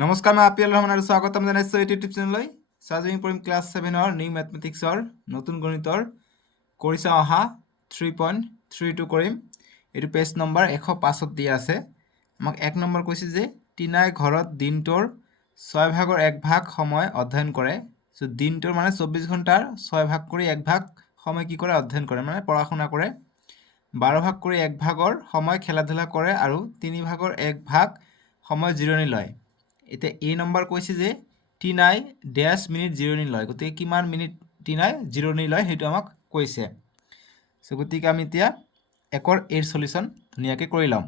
নমস্কাৰ, মই আপিয়াল ৰহমান আৰু স্বাগতম জনাইছোঁ ইউটিউব চেনেললৈ। আজি আমি পঢ়িম ক্লাছ 7ৰ নিউ মেথমেটিক্সৰ নতুন গণিতৰ কৰি চাওঁ অহা 3.32 কৰিম। এইটো পেজ নম্বৰ 105ত দিয়া আছে। আমাক 1 নম্বৰ কৈছে যে টিনাই ঘৰত দিনটোৰ 6 ভাগৰ 1 ভাগ সময় অধ্যয়ন কৰে। চ' দিনটোৰ মানে 24 ঘণ্টাৰ 6 ভাগ কৰি 1 ভাগ সময় কি কৰে? অধ্যয়ন কৰে, মানে পঢ়া শুনা কৰে। 12 ভাগ কৰি 1 ভাগৰ সময় খেলা ধূলা কৰে আৰু 3 ভাগৰ 1 ভাগ সময় জিৰণি লয়। এতিয়া এই নম্বৰ কৈছে যে টিনাই ডেছ মিনিট জিৰণি লয়। গতিকে কিমান মিনিট টিনাই জিৰণি লয় সেইটো আমাক কৈছে। চ' গতিকে আমি এতিয়া 1ৰ এৰ সলিউশ্যন ধুনীয়াকৈ কৰি ল'ম।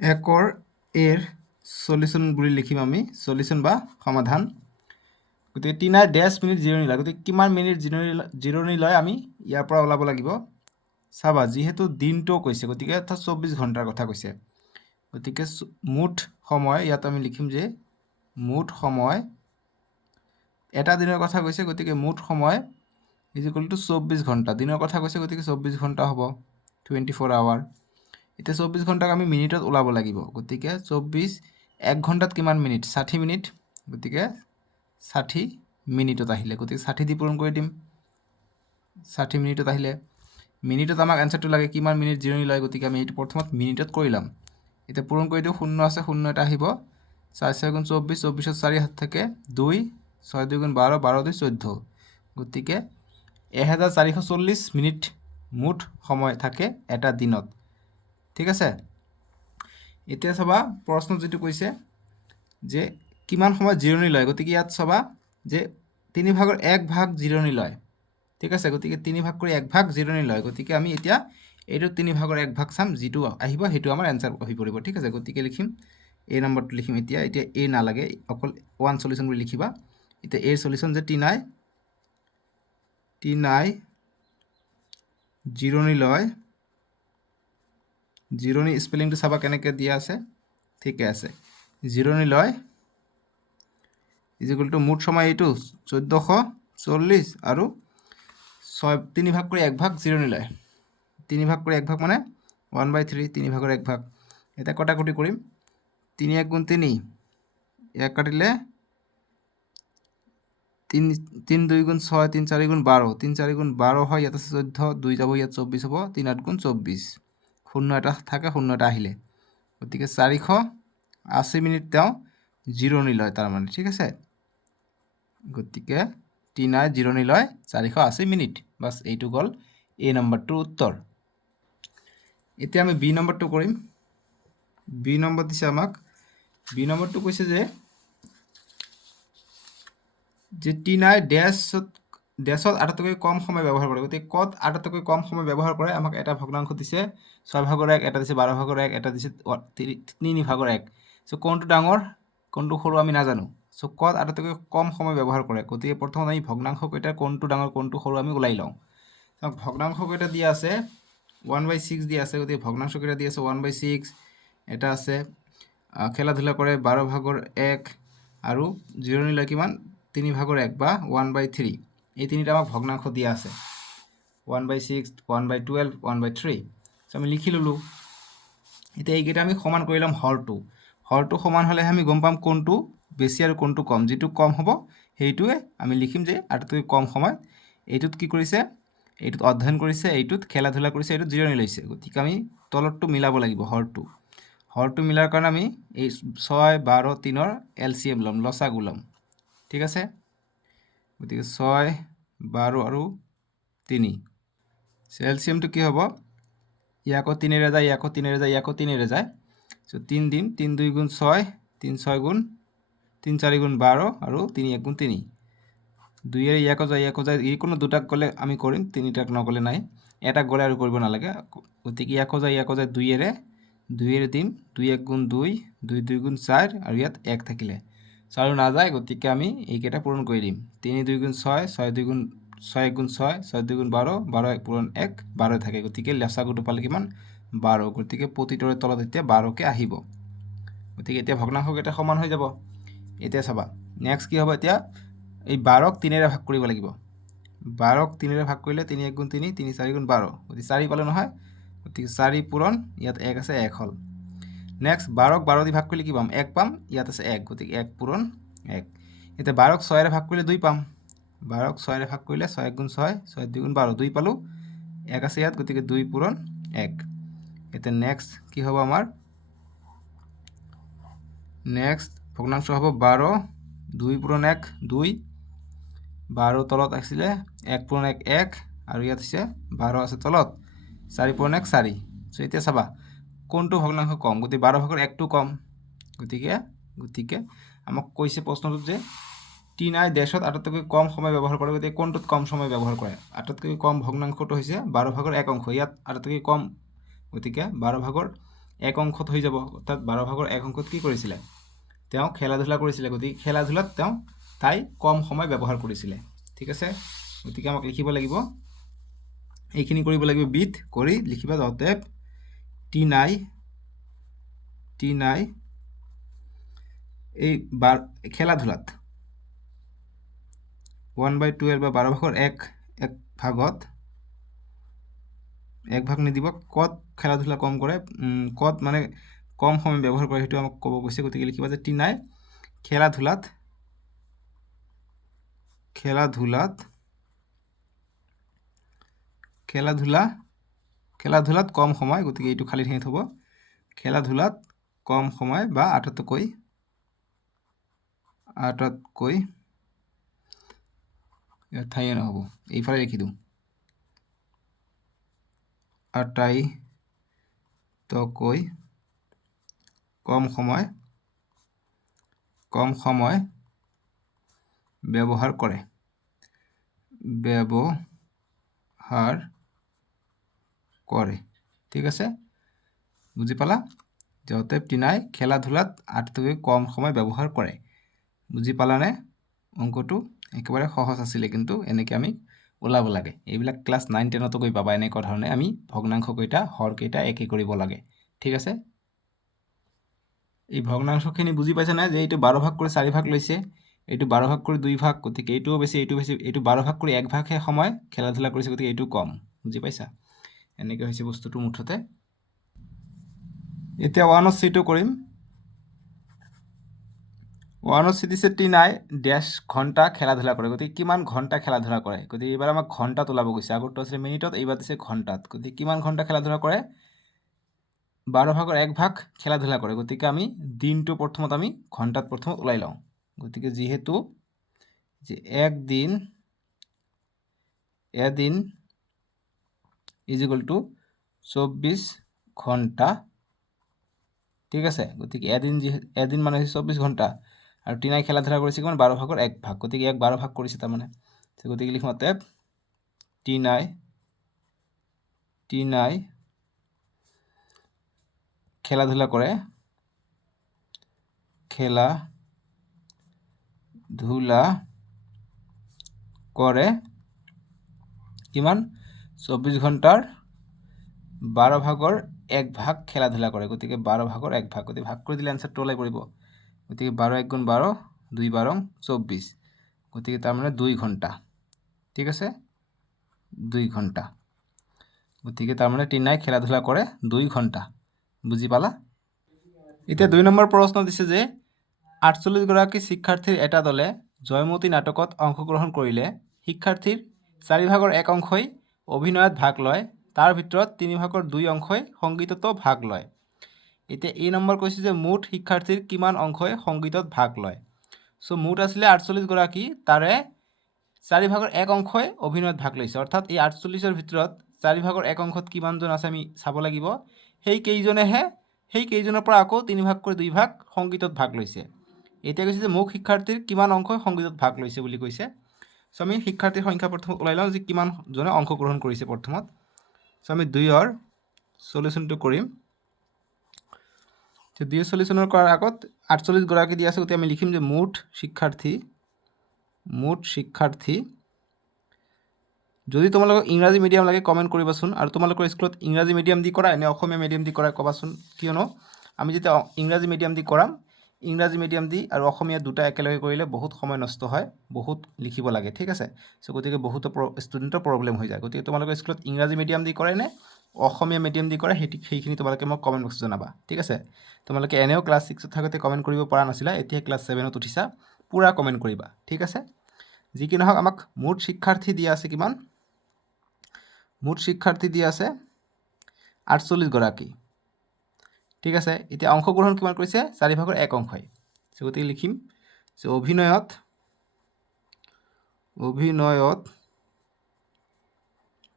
1ৰ এৰ সলিউশ্যন বুলি লিখিম আমি, সলিউশ্যন বা সমাধান। গতিকে টিনাই ডেছ মিনিট জিৰণি লয়। গতিকে কিমান মিনিট জিৰণি লয় আমি ইয়াৰ পৰা ওলাব লাগিব। চাবা, যিহেতু দিনটো কৈছে গতিকে 24 ঘণ্টাৰ কথা কৈছে। গতিকে মুঠ সময় ইয়াত আমি লিখিম যে মুঠ সময়, এটা দিনৰ কথা কৈছে গতিকে মুঠ সময় ইজ ইকুৱেল টু 24 ঘণ্টা। দিনৰ কথা কৈছে গতিকে 24 ঘণ্টা হ'ব, 24 আৱাৰ। এতিয়া 24 ঘণ্টাক আমি মিনিটত ওলাব লাগিব। গতিকে 24 1 ঘণ্টাত কিমান মিনিট? 60 মিনিট। গতিকে 60 মিনিটত আহিলে, গতিকে 60 দি পূৰণ কৰি দিম। 60 মিনিটত আহিলে, মিনিটত আমাক এনচাৰটো লাগে কিমান মিনিট জিৰণি লয়। গতিকে আমি এইটো প্ৰথমত মিনিটত কৰি ল'ম। এতিয়া পূৰণ কৰি দিওঁ, 0 আছে, 0 এটা আহিব। 4 4 গুণ 24, 24ত 4 হাত থাকে 2, 6 2 গুণ 12, 12 2 14। গতিকে 1440 মিনিট মুঠ সময় থাকে এটা দিনত। ঠিক আছে। এতিয়া চাবা, প্ৰশ্নত যিটো কৈছে যে কিমান সময় জিৰণি লয়। গতিকে ইয়াত চাবা যে 3 ভাগৰ 1 ভাগ জিৰণি লয়। ঠিক আছে, গতিকে 3 ভাগ কৰি 1 ভাগ জিৰণি লয়। গতিকে আমি এতিয়া এইটো 3 ভাগৰ 1 ভাগ চাম, যিটো আহিব সেইটো আমাৰ এনচাৰ হৈ পৰিব। ঠিক আছে, গতিকে লিখিম এই নম্বৰটো লিখিম। এতিয়া এ নালাগে, অকল 1 সলিউশ্যন বুলি লিখিবা। এতিয়া এৰ সলিউশ্যন যে টিনাই জিৰণি লয়। জিৰণি স্পেলিংটো চাবা কেনেকৈ দিয়া আছে, ঠিকে আছে। জিৰণি লয় ইজ ইকুৱেল টু মুঠ সময় এইটো 1440 আৰু 3 ভাগ কৰি 1 ভাগ জিৰণি লয়। 3 ভাগ কৰি 1 ভাগ মানে 1/3, 3 ভাগৰ 1 ভাগ। এতিয়া কটাকটি কৰিম। 3 1 গুণ 3, 1 কাটিলে 3 2 গুণ 6, 3 4 গুণ 12, 3 4 গুণ 12 হয়, ইয়াত আছে 14, 2 যাব, ইয়াত 24 হ'ব, 3 8 গুণ 24, 0 এটা থাকে, 0 এটা আহিলে। গতিকে 480 মিনিট তেওঁ জিৰণি লয় তাৰমানে। ঠিক আছে, গতিকে টিনাই জিৰণি লয় 480 মিনিট। বাছ, এইটো গ'ল এ নম্বৰটোৰ উত্তৰ। এতিয়া আমি বি নম্বৰটো কৰিম। বি নম্বৰ দিছে আমাক। বি নম্বৰটো কৈছে যে টিনাই ডেছত আটাইতকৈ কম সময় ব্যৱহাৰ কৰে। গতিকে ক'ত আটাইতকৈ কম সময় ব্যৱহাৰ কৰে? আমাক এটা ভগ্নাংশ দিছে 6 ভাগৰ 1, এটা দিছে 12 ভাগৰ 1, এটা দিছে 3 ভাগৰ 1। চ' কোনটো ডাঙৰ কোনটো সৰু আমি নাজানো। চ' ক'ত আটাইতকৈ কম সময় ব্যৱহাৰ কৰে? গতিকে প্ৰথমত আমি ভগ্নাংশকেইটাৰ কোনটো ডাঙৰ কোনটো সৰু আমি ওলাই লওঁ। ভগ্নাংশকেইটা দিয়া আছে 1/6 দিয়া আছে। গতিকে ভগ্নাংশকেইটা দিয়া আছে 1/6। এটা আছে খেলা ধূলা কৰে 12 ভাগৰ 1 আৰু জিৰণি লয় কিমান? 3 ভাগৰ 1 বা 1/3। এই তিনিটা আমাক ভগ্নাংশ দিয়া আছে, 1/6, 1/12, 1/3। চ' আমি লিখি ল'লোঁ। এতিয়া এইকেইটা আমি সমান কৰি ল'ম হৰটো। হৰটো সমান হ'লেহে আমি গম পাম কোনটো বেছি আৰু কোনটো কম। যিটো কম হ'ব সেইটোৱে আমি লিখিম যে আটাইতকৈ কম সময় এইটোত কি কৰিছে, এইটোত অধ্যয়ন কৰিছে, এইটোত খেলা ধূলা কৰিছে, এইটোত জিৰণি লৈছে। গতিকে আমি তলতটো মিলাব লাগিব। হৰটো মিলাৰ কাৰণে আমি এই 6 12 3ৰ LCM ল'ম, লসাগু ল'ম। ঠিক আছে, গতিকে 6 12 আৰু 3 LCMটো কি হ'ব? ইয়াকো 3ৰে যায়, ইয়াকো 3ৰে যায়, ইয়াকো 3ৰে যায়। চ' 3 দিম, 3 2 গুণ 6, 3 6 গুণ 3 4 গুণ 12 আৰু 3 1 গুণ 3। 2ৰে ইয়াকো যায়, যিকোনো দুটাক গ'লে আমি কৰিম, 3টাক নগ'লে নাই। এটাক গ'লে আৰু কৰিব নালাগে। গতিকে ইয়াকো যায় 2ৰে দিম, 2 1 গুণ 2, 2 2 গুণ 4 আৰু ইয়াত 1 থাকিলে 4 নাযায়। গতিকে আমি এইকেইটা পূৰণ কৰি দিম। 3 2 গুণ 6, 6 2 গুণ 6 1 গুণ 6, 6 2 গুণ 12, 12 1 পূৰণ 1, 12 থাকে। গতিকে লসাগুটো পালে কিমান? 12। গতিকে প্ৰতিটোৰে তলত এতিয়া 12কে আহিব। গতিকে এতিয়া ভগ্নাংশকেইটা সমান হৈ যাব। এতিয়া চাবা নেক্সট কি হ'ব। এতিয়া এই 12ক 3ৰে ভাগ কৰিব লাগিব। 12ক 3ৰে ভাগ কৰিলে 3 1 গুণ 3, 3 4 গুণ 12, গতিকে 4 পালোঁ নহয়। গতিকে 4 পূৰণ ইয়াত 1 আছে, 1 হ'ল। নেক্সট 12ক 12 দি ভাগ কৰিলে কি পাম 1 পাম ইয়াত আছে 1 গতিকে 1 পূৰণ 1 এতিয়া 12ক 6ৰে ভাগ কৰিলে 2 পাম 12ক 6ৰে ভাগ কৰিলে 6 × 6 6 × 2 = 12 2 পালোঁ 1 আছে ইয়াত গতিকে 2 পূৰণ 1 এতিয়া নেক্সট কি হ'ব আমাৰ নেক্সট ভগ্নাংশ হ'ব 12 2 পূৰণ 1 2 12 তলত আছিলে 1 পূৰণ 1 1 আৰু ইয়াত আছে 12 আছে তলত 4 পূৰণ 1 4 সো এতিয়া চাবা কোনটো ভগ্নাংশ কম গতিকে 12 ভাগৰ 1টো কম গতিকে আমাক কৈছে প্ৰশ্নটোত যে T9 ড্যাশত আটাইতকৈ কম সময় ব্যৱহাৰ কৰে গতিকে কোনটোত কম সময় ব্যৱহাৰ কৰে আটাইতকৈ কম ভগ্নাংশটো হৈছে 12 ভাগৰ 1 অংশ ইয়াত আটাইতকৈ কম গতিকে 12 ভাগৰ 1 অংশত হৈ যাব অৰ্থাৎ 12 ভাগৰ 1 অংশত কি কৰিছিলে তেওঁ খেলা-ধূলা কৰিছিলে গতিকে খেলা-ধূলাত তেওঁ তাই কম সময় ব্যৱহাৰ কৰিছিলে ঠিক আছে গতিকে আমাক লিখিব লাগিব এইখিনি কৰিব লাগিব বিট কৰি লিখিবা অতএব T9 এই খেলা-ধূলাত 1/12 বা 12 ভাগৰ 1 ভাগত 1 ভাগ নিদিব কত খেলা-ধূলা কম কৰে কত মানে কম সময় ব্যৱহাৰ কৰে হেতু আমাক ক'ব কৈছে গতিকে লিখিবা যে T9 খেলা-ধূলাত কম সময় গতিকে এইটো খালি ঠাইত হ'ব খেলা-ধূলাত কম সময় বা আটাইতকৈ ঠাইয়ে নহ'ব এইফালে লিখি দিওঁ আটাইতকৈ কম সময় ব্যৱহাৰ কৰে ঠিক আছে বুজি পালা যে অতএব T9 খেলা-ধূলাত আটাইতকৈ কম সময় ব্যৱহাৰ কৰে বুজি পালানে অংকটো একেবাৰে সহজ আছিল কিন্তু এনেকৈ আমি ওলাব লাগে এইবিলাক ক্লাস 9 10 তো গৈ পাবা এনেকুৱা ধৰণে আমি ভগ্নাংশ কেইটা হৰ কেইটা একে কৰিব লাগে ঠিক আছে এই ভগ্নাংশখিনি বুজি পাইছা না যে এইটো 12 ভাগ কৰি 4 ভাগ লৈছে এইটো 12 ভাগ কৰি 2 ভাগ গতিকে এইটোও বেছি এইটো 12 ভাগ কৰি 1 ভাগহে সময় খেলা-ধূলা কৰিছে গতিকে এইটো কম বুজি পাইছা এনেকৈ হৈছে বস্তুটো মুঠতে এতিয়া 1 c2 কৰিম 1 c দিছে T9 ড্যাশ ঘন্টা খেলা-ধূলা কৰে গতিকে কিমান ঘন্টা খেলা-ধূলা কৰে গতিকে এবাৰ আমাক ঘন্টাত ওলাব গৈছে আগৰটো আছিল মিনিটত এইবাৰ দিছে ঘন্টাত গতিকে কিমান ঘন্টা খেলা-ধূলা কৰে 12 ভাগৰ 1 ভাগ খেলা-ধূলা কৰে গতিকে আমি দিনটো প্ৰথমত আমি ঘন্টাত প্ৰথমত ওলাই লওঁ গতিকে যেহেতু যে এদিন ইজ ইকুয়াল টু 24 ঘন্টা ঠিক আছে গতিকে এদিন মানে 24 ঘন্টা আৰু T9 খেলা-ধূলা কৰিছে কিমান 12 ভাগৰ 1 ভাগ গতিকে 12 ভাগ কৰিছে তাৰ মানে গতিকে লিখম অতএব T9 খেলা-ধূলা কৰে কিমান 24 ঘন্টাৰ 12 ভাগৰ 1 ভাগ খেলা-ধূলা কৰে গতিকে 12 ভাগৰ 1 ভাগ গতিকে ভাগ কৰি দিলে আনসাৰটো ওলাই পৰিব গতিকে 12 1 × 12 2 12 24 গতিকে তাৰ মানে 2 ঘন্টা ঠিক আছে 2 ঘন্টা গতিকে তাৰ মানে T9 খেলা-ধূলা কৰে 2 ঘন্টা বুজি পালা এতিয়া 2 নম্বৰ প্ৰশ্ন দিছে যে 48 গৰাকী শিক্ষাৰ্থীৰ এটা দলে জয়মতী নাটকত অংশগ্ৰহণ কৰিলে শিক্ষাৰ্থীৰ 4 ভাগৰ 1 অংশই অভিনয়ত ভাগ লয় তাৰ ভিতৰত 3 ভাগৰ 2 অংশই সংগীততো ভাগ লয় এতিয়া এই নম্বৰ কৈছে যে মুঠ শিক্ষাৰ্থীৰ কিমান অংশই সংগীতত ভাগ লয় সো মুঠ আসলে 48 গৰাকী তাৰে 4 ভাগৰ 1 অংশই অভিনয়ত ভাগ লৈছে অৰ্থাৎ এই 48 ৰ ভিতৰত 4 ভাগৰ 1 অংশত কিমানজন আছে আমি চাব লাগিব সেই কেইজনৰ পৰা আকৌ 3 ভাগ কৰি 2 ভাগ সংগীতত ভাগ লৈছে এতিয়া কৈছে যে মুঠ শিক্ষাৰ্থীৰ কিমান অংশই সংগীতত ভাগ লৈছে বুলি কৈছে সো আমি শিক্ষাৰ্থীৰ সংখ্যা প্ৰথমত ওলাই লওঁ যে কিমান জনে অংশগ্ৰহণ কৰিছে প্ৰথমত সো আমি 2 ৰ সলিউশনটো কৰিম তো 2 সলিউশনৰ কৰাৰ আগত 48 গৰাকী দি আছে গতিকে আমি লিখিম যে মুঠ শিক্ষাৰ্থী যদি তোমালোকক ইংৰাজী মিডিয়াম লাগে কমেন্ট কৰিবাচোন আৰু তোমালোকৰ স্কুলত ইংৰাজী মিডিয়াম দি কৰা এনে অসমীয়া মিডিয়াম দি কৰা কবাচোন কিয়নো আমি যেতিয়া ইংৰাজী মিডিয়াম দি কৰাম ইংৰাজী মিডিয়াম দি আৰু অসমীয়া দুটা একেলগে কৰিলে বহুত সময় নষ্ট হয় বহুত লিখিব লাগে ঠিক আছে সো গতিকে বহুত ষ্টুডেন্টৰ প্ৰবলেম হৈ যায় গতিকে তোমালোকৰ স্কুলত ইংৰাজী মিডিয়াম দি কৰে নে অসমীয়া মিডিয়াম দি কৰে সেইখিনি তোমালোকে মোক কমেণ্ট বক্সত জনাবা ঠিক আছে। তোমালোকে এনেও ক্লাছ 6ত থাকোঁতে কমেণ্ট কৰিব পৰা নাছিলা, এতিয়া ক্লাছ 7ত উঠিছা, পূৰা কমেণ্ট কৰিবা ঠিক আছে। যি কি নহওক আমাক মুঠ শিক্ষাৰ্থী দিয়া আছে কিমান? মুঠ শিক্ষাৰ্থী দিয়া আছে 48 গৰাকী ঠিক আছে। এতিয়া অংশগ্ৰহণ কিমান কৰিছে? 4/1 অংশই। গতিকে লিখিম যে অভিনয়ত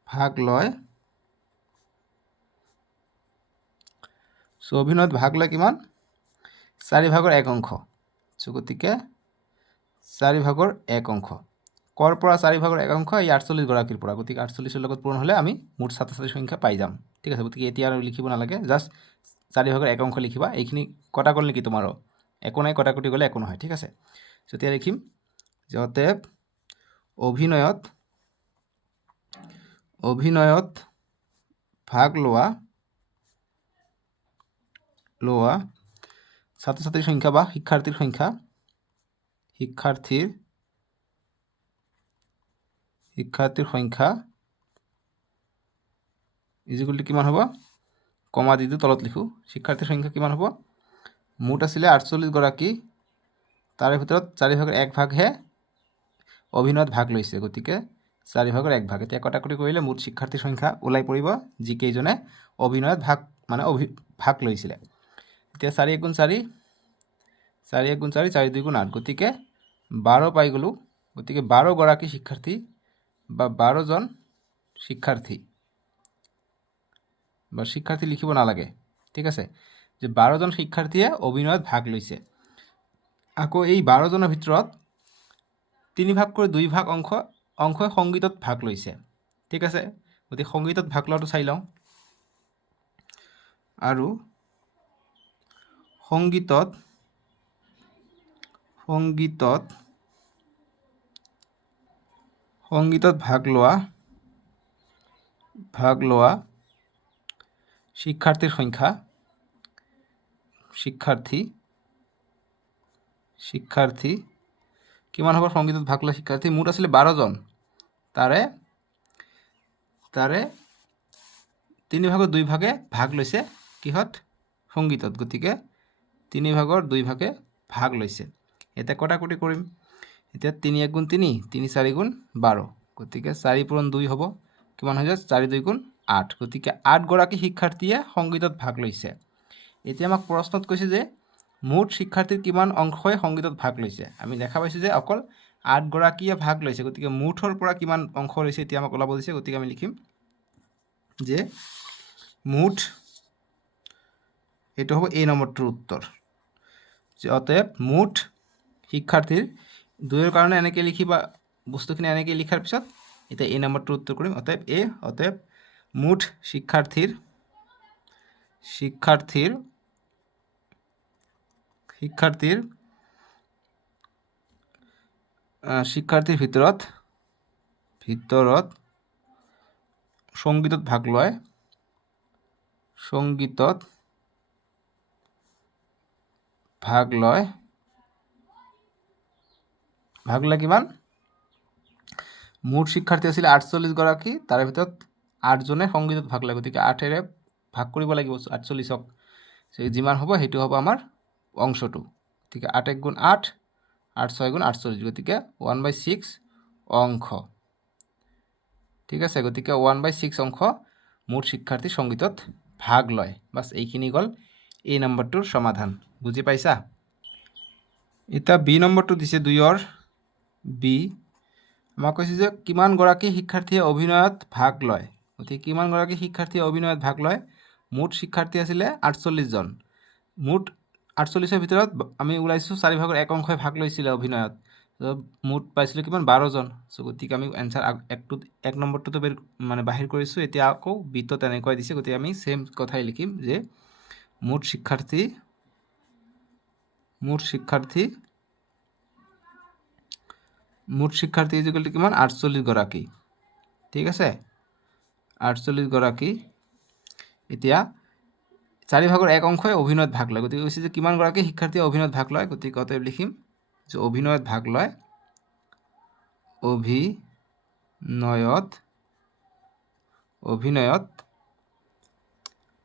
ভাগ লয়, অভিনয়ত ভাগ লয় কিমান? 4/1 অংশ। গতিকে 4/1 অংশ কৰ পৰা 4/1 অংশ? এই 48 গৰাকীৰ পৰা। গতিকে 48ৰ লগত পূৰণ হ'লে আমি মুঠ ছাত্ৰ ছাত্ৰীৰ সংখ্যা পাই যাম ঠিক আছে। গতিকে এতিয়া আৰু লিখিব নালাগে, জাষ্ট 4/1 অংশ লিখিবা। এইখিনি কটা গ'ল নেকি তোমাৰো? একো নাই, কটাকটি গ'লে একো নহয় ঠিক আছে। এতিয়া লিখিম যে অতএব অভিনয়ত ভাগ লোৱা ছাত্ৰ ছাত্ৰীৰ সংখ্যা বা শিক্ষাৰ্থীৰ সংখ্যা ইজিকুৱেল টু কিমান হ'ব? কমা দি তলত লিখোঁ। শিক্ষাৰ্থীৰ সংখ্যা কিমান হ'ব? মুঠ আছিলে 48 গৰাকী, তাৰে ভিতৰত 4/1 ভাগহে অভিনয়ত ভাগ লৈছে। গতিকে 4/1 ভাগ। এতিয়া কটাকটি কৰিলে মুঠ শিক্ষাৰ্থীৰ সংখ্যা ওলাই পৰিব যিকেইজনে অভিনয়ত ভাগ লৈছিলে। এতিয়া 4 × 1 = 4, 4 × 1 = 4, 4 × 2 = 8। গতিকে 12 পাই গ'লোঁ। গতিকে 12 গৰাকী শিক্ষাৰ্থী বা 12জন শিক্ষাৰ্থী লিখিব নালাগে ঠিক আছে, যে 12জন শিক্ষাৰ্থীয়ে অভিনয়ত ভাগ লৈছে। আকৌ এই 12জনৰ ভিতৰত 3/2 অংশই সংগীতত ভাগ লৈছে ঠিক আছে। গতিকে সংগীতত ভাগ লোৱাটো চাই লওঁ। আৰু সংগীতত ভাগ লোৱা শিক্ষাৰ্থীৰ সংখ্যা কিমান হ'ব? সংগীতত ভাগ লোৱা শিক্ষাৰ্থী মুঠ আছিলে 12জন, তাৰে 3/2 ভাগ লৈছে কিহত? সংগীতত। গতিকে 3/2 ভাগ লৈছে। এতিয়া কটাকটি কৰিম। এতিয়া 3 × 1 = 3, 3 × 4 = 12। গতিকে 4 পূৰণ 2 হ'ব, কিমান হৈ যায়? 4 × 2 = 8। গতিকে 8 গৰাকী শিক্ষাৰ্থীয়ে সংগীতত ভাগ লৈছে। এতিয়া আমাক প্ৰশ্নত কৈছে যে মুঠ শিক্ষাৰ্থীৰ কিমান অংশই সংগীতত ভাগ লৈছে। আমি দেখা পাইছোঁ যে অকল 8 গৰাকীয়ে ভাগ লৈছে। গতিকে মুঠৰ পৰা কিমান অংশ লৈছে এতিয়া আমাক ওলাব দিছে। গতিকে আমি লিখিম যে মুঠ, এইটো হ'ব এই নম্বৰটোৰ উত্তৰ, যে অতএব মুঠ শিক্ষাৰ্থীৰ 2ৰ কাৰণে এনেকৈ লিখিবা বস্তুখিনি, এনেকৈ লিখাৰ পিছত এতিয়া এই নম্বৰটোৰ উত্তৰ কৰিম। অতএব মুঠ শিক্ষাৰ্থীৰ ভিতৰত সংগীতত ভাগ লয় কিমান? মুঠ শিক্ষাৰ্থী আছিলে 48 গৰাকী, তাৰে ভিতৰত 8জনে সংগীতত ভাগ লয়। গতিকে 8ৰে ভাগ কৰিব লাগিব 48ক, যিমান হ'ব সেইটো হ'ব আমাৰ অংশটো। গতিকে 8 × 1 = 8, 8 × 6 = 48। গতিকে 1/6 অংশ ঠিক আছে। গতিকে 1/6 অংশ মুঠ শিক্ষাৰ্থী সংগীতত ভাগ লয়। বাছ এইখিনি গ'ল এই নম্বৰটোৰ সমাধান। বুজি পাইছা? এতিয়া বি নম্বৰটো দিছে 2ৰ বি। আমাক কৈছে যে কিমান গৰাকী শিক্ষাৰ্থীয়ে অভিনয়ত ভাগ লয়। গতিকে কিমান গৰাকী শিক্ষাৰ্থীয়ে অভিনয়ত ভাগ লয়? মুঠ শিক্ষাৰ্থী আছিলে 48জন। মুঠ 48ৰ ভিতৰত আমি ওলাইছোঁ 4/1 অংশই ভাগ লৈছিলে অভিনয়ত। মুঠ পাইছিলোঁ কিমান? 12জন। গতিকে আমি এনচাৰ 1 নম্বৰটোতো বাহিৰ কৰিছোঁ। এতিয়া আকৌ বিটো তেনেকুৱাই দিছে। গতিকে আমি ছেম কথাই লিখিম যে মুঠ শিক্ষাৰ্থী ইজিকুৱেল টু কিমান? 48 গৰাকী ঠিক আছে, 48 গৰাকী। এতিয়া 4/1 অংশই অভিনয়ত ভাগ লয়। গতিকে কৈছে যে কিমান গৰাকী শিক্ষাৰ্থীয়ে অভিনয়ত ভাগ লয়। গতিকে অতএব লিখিম যে অভিনয়ত ভাগ লয়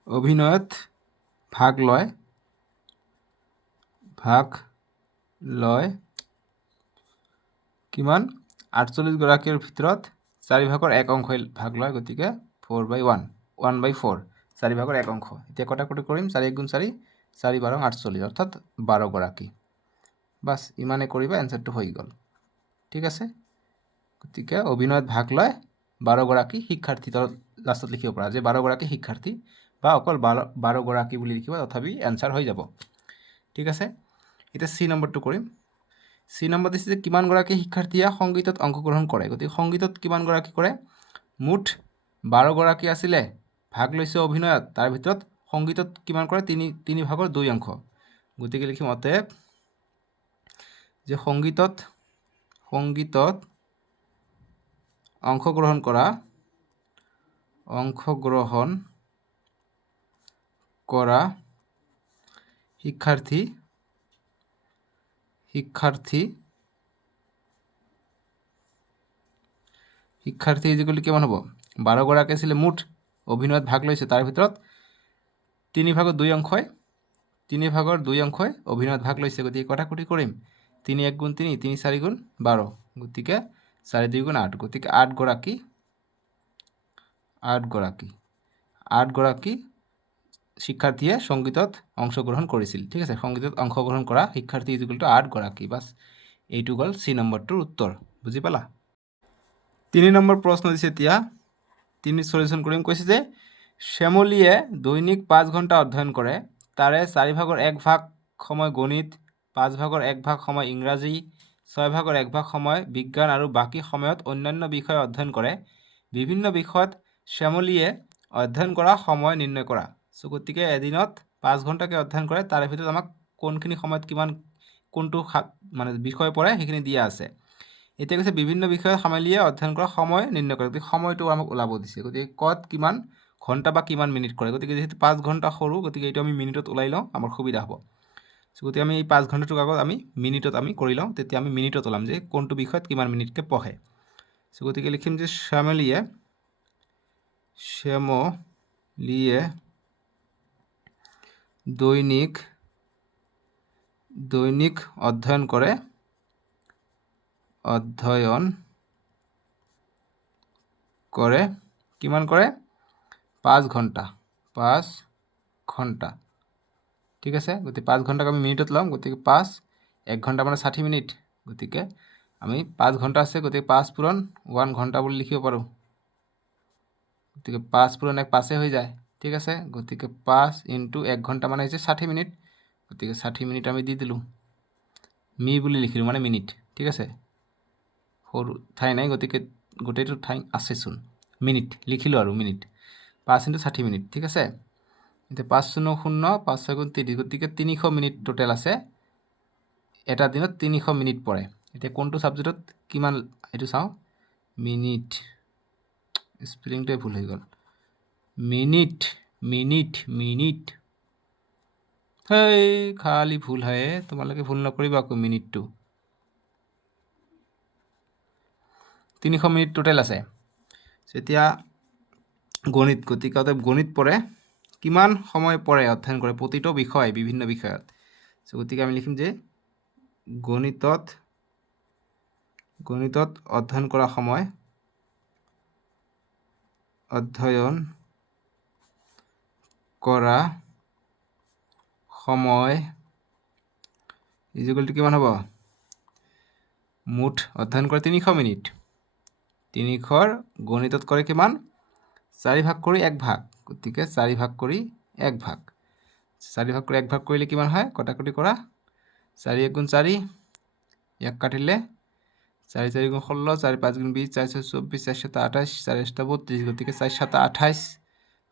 অভিনয়ত ভাগ লয় কিমান 48 গৰাকীৰ ভিতৰত 4/1 অংশই ভাগ লয়, গতিকে 4/1 1/4 4/1 অংশ। এতিয়া কটাকটি কৰিম, 4 × 4 4 12 48 অৰ্থাৎ 12 গৰাকী। বাছ ইমানে কৰিবা, এনসাৰটো হৈ গ'ল। ঠিক আছে, গতিকে অভিনয়ত ভাগ লয় 12 গৰাকী শিক্ষাৰ্থী, তলত লাষ্টত লিখিব পৰা যে 12 গৰাকী শিক্ষাৰ্থী বা অকল 12 গৰাকী বুলি লিখিবা, তথাপি এনসাৰ হৈ যাব। ঠিক আছে, এতিয়া সি নম্বৰটো কৰিম। সি নম্বৰ দিছে যে কিমান গৰাকী শিক্ষাৰ্থীয়ে সংগীতত অংশগ্ৰহণ কৰে। গতিকে সংগীতত কিমান গৰাকী কৰে, মুঠ 12 গৰাকী আছিলে, ভাগ লৈছে অভিনয়ত, তাৰ ভিতৰত সংগীতত কিমান কৰে, 3/2 অংশ। গতিকে লিখিম অতএব যে সংগীতত অংশগ্ৰহণ কৰা শিক্ষাৰ্থী কিমান হ'ব, 12 গৰাকী আছিলে মুঠ, অভিনয়ত ভাগ লৈছে, তাৰ ভিতৰত 3/2 অংশই অভিনয়ত ভাগ লৈছে। গতিকে কটাকটি কৰিম, 3 × 1 = 3 3 × 4 = 12, গতিকে 4 × 2 = 8, গতিকে 8 গৰাকী শিক্ষাৰ্থীয়ে সংগীতত অংশগ্ৰহণ কৰিছিল। ঠিক আছে, সংগীতত অংশগ্ৰহণ কৰা শিক্ষাৰ্থী = 8 গৰাকী। বাছ এইটো গ'ল সি নম্বৰটোৰ উত্তৰ। বুজি পালা? 3 নম্বৰ প্ৰশ্ন দিছে, এতিয়া 3 সলিউশন কৰিম। কৈছে যে শ্যামলীয়ে দৈনিক 5 ঘণ্টা অধ্যয়ন কৰে, তাৰে 4/1 সময় গণিত, 5/1 সময় ইংৰাজী, 6/1 সময় বিজ্ঞান আৰু বাকী সময়ত অন্যান্য বিষয় অধ্যয়ন কৰে। বিভিন্ন বিষয়ত শ্যামলীয়ে অধ্যয়ন কৰা সময় নিৰ্ণয় কৰা। গতিকে এদিনত 5 ঘণ্টাকৈ অধ্যয়ন কৰে, তাৰে ভিতৰত আমাক কোনখিনি সময়ত কোনটো মানে বিষয় পঢ়ে সেইখিনি দিয়া আছে। এতিয়া কৈছে বিভিন্ন বিষয়ত শ্যামলীয়ে অধ্যয়ন কৰা সময় নিৰ্ণয় কৰে। গতিকে সময়টো আমাক ওলাব দিছে, গতিকে ক'ত কিমান ঘণ্টা বা কিমান মিনিট কৰে। গতিকে যেহেতু 5 ঘণ্টা সৰু, গতিকে এইটো আমি মিনিটত ওলাই লওঁ, আমাৰ সুবিধা হ'ব। গতিকে আমি এই 5 ঘণ্টাটোক আগত আমি মিনিটত কৰি লওঁ, তেতিয়া আমি মিনিটত ওলাম যে কোনটো বিষয়ত কিমান মিনিটকৈ পঢ়ে। গতিকে লিখিম যে শ্যামলীয়ে দৈনিক অধ্যয়ন কৰে কিমান কৰে, 5 ঘণ্টা। ঠিক আছে, গতিকে 5 ঘণ্টাক আমি মিনিটত ল'ম, গতিকে 5 1 ঘণ্টা মানে 60 মিনিট। গতিকে আমি 5 ঘণ্টা আছে, গতিকে 5 × 1 ঘণ্টা বুলি লিখিব পাৰোঁ। গতিকে 5 × 1 5 হৈ যায়। ঠিক আছে, গতিকে 5 × 1 ঘণ্টা মানে হৈছে 60 মিনিট। গতিকে 60 মিনিট আমি দি দিলোঁ, বুলি লিখিলোঁ, মানে মিনিট। ঠিক আছে, সৰু ঠাই নাই, গতিকে গোটেইটো ঠাই আছেচোন, মিনিট লিখিলোঁ আৰু মিনিট। 5 × 60 মিনিট। ঠিক আছে, এতিয়া 5 × 0 = 5 × 6 = 30, গতিকে 300 মিনিট টোটেল আছে। এটা দিনত 300 মিনিট পঢ়ে। এতিয়া কোনটো ছাবজেক্টত কিমান এইটো চাওঁ, মিনিট, স্পেলিংটোৱে ভুল হৈ গ'ল, মিনিট খালি ভুল হয়, তোমালোকে ভুল নকৰিবা আকৌ। মিনিটটো 300 মিনিট টোটেল আছে। এতিয়া গণিত, গতিকে গণিত পঢ়ে, কিমান সময় পঢ়ে অধ্যয়ন কৰে প্ৰতিটো বিষয়, বিভিন্ন বিষয়ত। গতিকে আমি লিখিম যে গণিতত অধ্যয়ন কৰা সময় কিমান হ'ব, মুঠ অধ্যয়ন কৰে 300 মিনিট, 300ৰ গণিতত কৰে কিমান, 4/1 গতিকে 4/1 কৰিলে কিমান হয়, কটাকটি কৰা, 4 × 1 = 4, ইয়াক কাটিলে 4 × 4 = 16, 4 × 5 = 20, 4 × 6 = 24, 4 × 7 = 28, 4 × 8 = 32, গতিকে 4 × 7 = 28,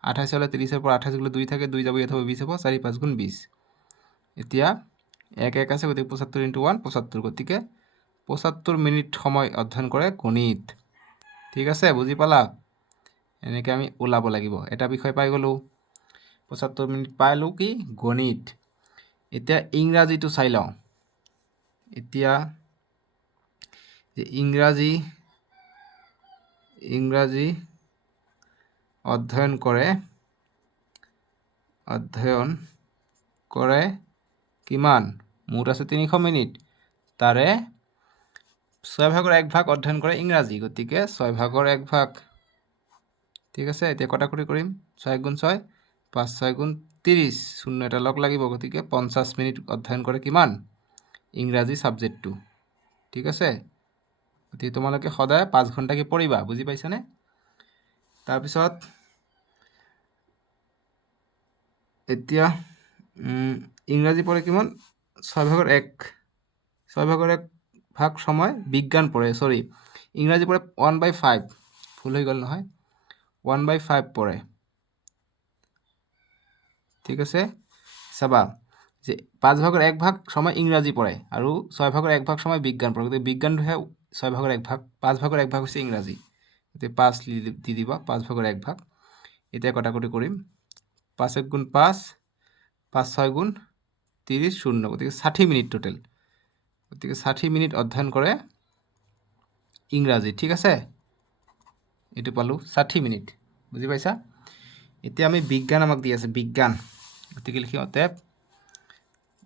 28 হ'লে 30-ৰ পৰা 28 গ'লে 2 থাকে, 2 যাব, ইয়াত হ'ব 20 হ'ব, 4 × 5 = 20। এতিয়া 1 1 আছে, গতিকে 75 × 1 75, গতিকে 75 মিনিট সময় অধ্যয়ন কৰে গণিত। ঠিক আছে, বুজি পালা? এনেকৈ আমি ওলাব লাগিব। এটা বিষয় পাই গ'লোঁ, 75 মিনিট পালোঁ কি, গণিত। এতিয়া ইংৰাজীটো চাই লওঁ। এতিয়া যে ইংৰাজী অধ্যয়ন কৰে অধ্যয়ন কৰে কিমান মুঠ আছে 300 মিনিট তাৰে 6/1 অধ্যয়ন কৰে ইংৰাজী গতিকে 6/1 ঠিক আছে এতিয়া কটাকটি কৰিম 6 × 6 5 6 × 30 শূন্য এটা লগ লাগিব গতিকে 50 মিনিট অধ্যয়ন কৰে কিমান ইংৰাজী সাবজেক্টটো ঠিক আছে গতিকে তোমালোকে সদায় 5 ঘণ্টাকে পঢ়িবা বুজি পাইছানে তাৰপিছত এতিয়া ইংৰাজী পঢ়ে কিমান 6/1 6/1 সময় বিজ্ঞান পঢ়ে সৰি ইংৰাজী পঢ়ে 1/5 ভুল হৈ গ'ল নহয় 1/5 পঢ়ে ঠিক আছে চাবা যে 5/1 সময় ইংৰাজী পঢ়ে আৰু 6/1 সময় বিজ্ঞান পঢ়ে গতিকে বিজ্ঞানটোহে 6/1 5/1 হৈছে ইংৰাজী গতিকে 5 দি দিবা 5/1 এতিয়া কটাকটি কৰিম 5 × 5 5 6 × 30 শূন্য গতিকে 60 মিনিট টোটেল গতিকে 60 মিনিট অধ্যয়ন কৰে ইংৰাজী ঠিক আছে এটো পালো 60 মিনিট বুজি পাইছা এতিয়া আমি বিজ্ঞান আমাক দি আছে বিজ্ঞান গতিকে লিখিম অতএব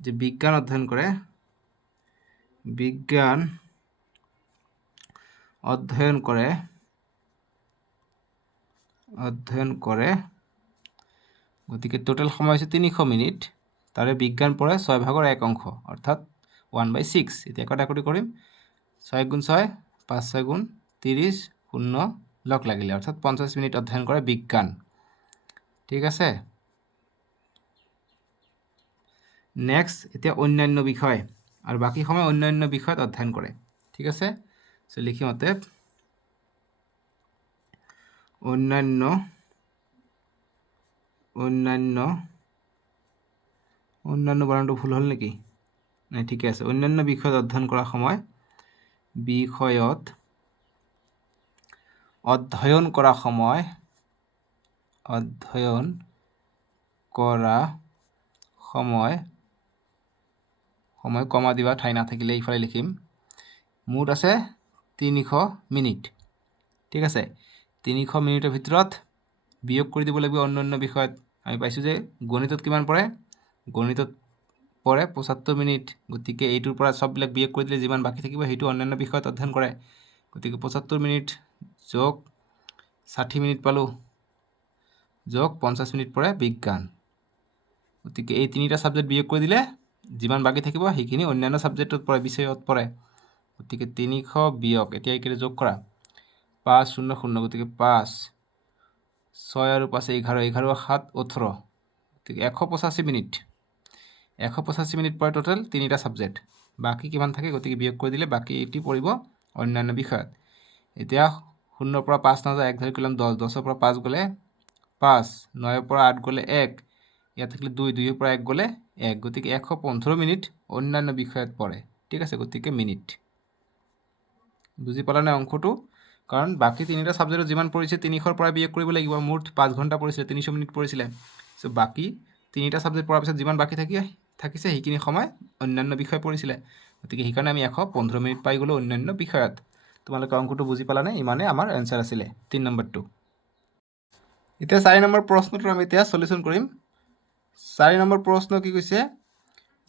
যে বিজ্ঞান অধ্যয়ন কৰে গতিকে টোটাল সময় হৈছে 300 মিনিট তাৰে বিজ্ঞান পঢ়ে 6/1 অংশ অৰ্থাৎ 1/6 এতিয়া কটাকটি কৰিম 6 × 6 5 6 × 30 শূন্য লগ লাগিলে অৰ্থাৎ 50 মিনিট অধ্যয়ন কৰে বিজ্ঞান ঠিক আছে নেক্সট এতিয়া অন্যান্য বিষয় আৰু বাকি সময় অন্যান্য বিষয়ত অধ্যয়ন কৰে ঠিক আছে সো লিখিম অতএব অন্যান্য বানানটো ভুল হল নেকি নাই ঠিক আছে অন্যান্য বিষয়ত অধ্যয়ন কৰা সময় বিষয়ত অধ্যয়ন কৰা সময় কমা দিবা ঠাই নাথাকিলে ইফালে লিখিম মুঠ আছে 300 মিনিট ঠিক আছে 300 মিনিটেৰ ভিতৰত বিয়োগ কৰি দিব লাগিব অন্যান্য বিষয়ত আমি পাইছো যে গণিতত কিমান পৰে গণিতত পৰে 75 মিনিট গতিকে এইটোৰ পৰা সববিলাক বিয়োগ কৰি দিলে যিমান বাকি থাকিব হেতু অন্যান্য বিষয়ত অধ্যয়ন কৰে গতিকে 75 মিনিট যোগ 60 মিনিট পালো যোগ 50 মিনিট পৰে বিজ্ঞান গতিকে এই তিনিটা সাবজেক্ট বিয়োগ কৰি দিলে যিমান বাকি থাকিব সেইখিনি অন্যান্য সাবজেক্টত পৰে বিষয়ত পৰে গতিকে 300 বিয়োগ এতিয়া একেৰে যোগ কৰা 5 0 0 গতিকে 5 6 আৰু 5 11 11 7 18 গতিকে 185 মিনিট 185 মিনিট পৰে টোটাল তিনিটা সাবজেক্ট বাকি কিমান থাকে গতিকে বিয়োগ কৰি দিলে বাকি এটি পঢ়িব অন্যান্য বিষয়ত এতিয়া 0 ৰ পৰা 5 না যায় 1 ধৰি কলম 10 10 ৰ পৰা 5 গলে 5 9 ৰ পৰা 8 গলে 1 ইয়াত থাকলে 2 2 ৰ পৰা 1 গলে 1 গতিকে 115 মিনিট অন্যান্য বিষয়ত পড়ে ঠিক আছে গতিকে মিনিট বুজি পালা না অঙ্কটো কারণ বাকি তিনিটা সাবজেক্টত যিমান পড়িছে 300 ৰ পৰা বিয়োগ কৰিব লাগিব মুঠ 5 ঘন্টা পড়িছিল 300 মিনিট পড়িছিল সো বাকি তিনিটা সাবজেক্ট পড়াৰ পিছত যিমান বাকি থাকিছে সেইখিনি সময় অন্যান্য বিষয় পড়িছিল গতিকে সেইকাৰণে আমি 115 মিনিট পাই গলো অন্যান্য বিষয়ত তোমালোকে অঙ্কটো বুজি পালা না ইমানে আমাৰ आंसर আছিল 3 নম্বৰটো এতিয়া 4 নম্বৰ প্ৰশ্নটো আমি এতিয়া সলিউশন কৰিম 4 নম্বৰ প্ৰশ্ন কি কৈছে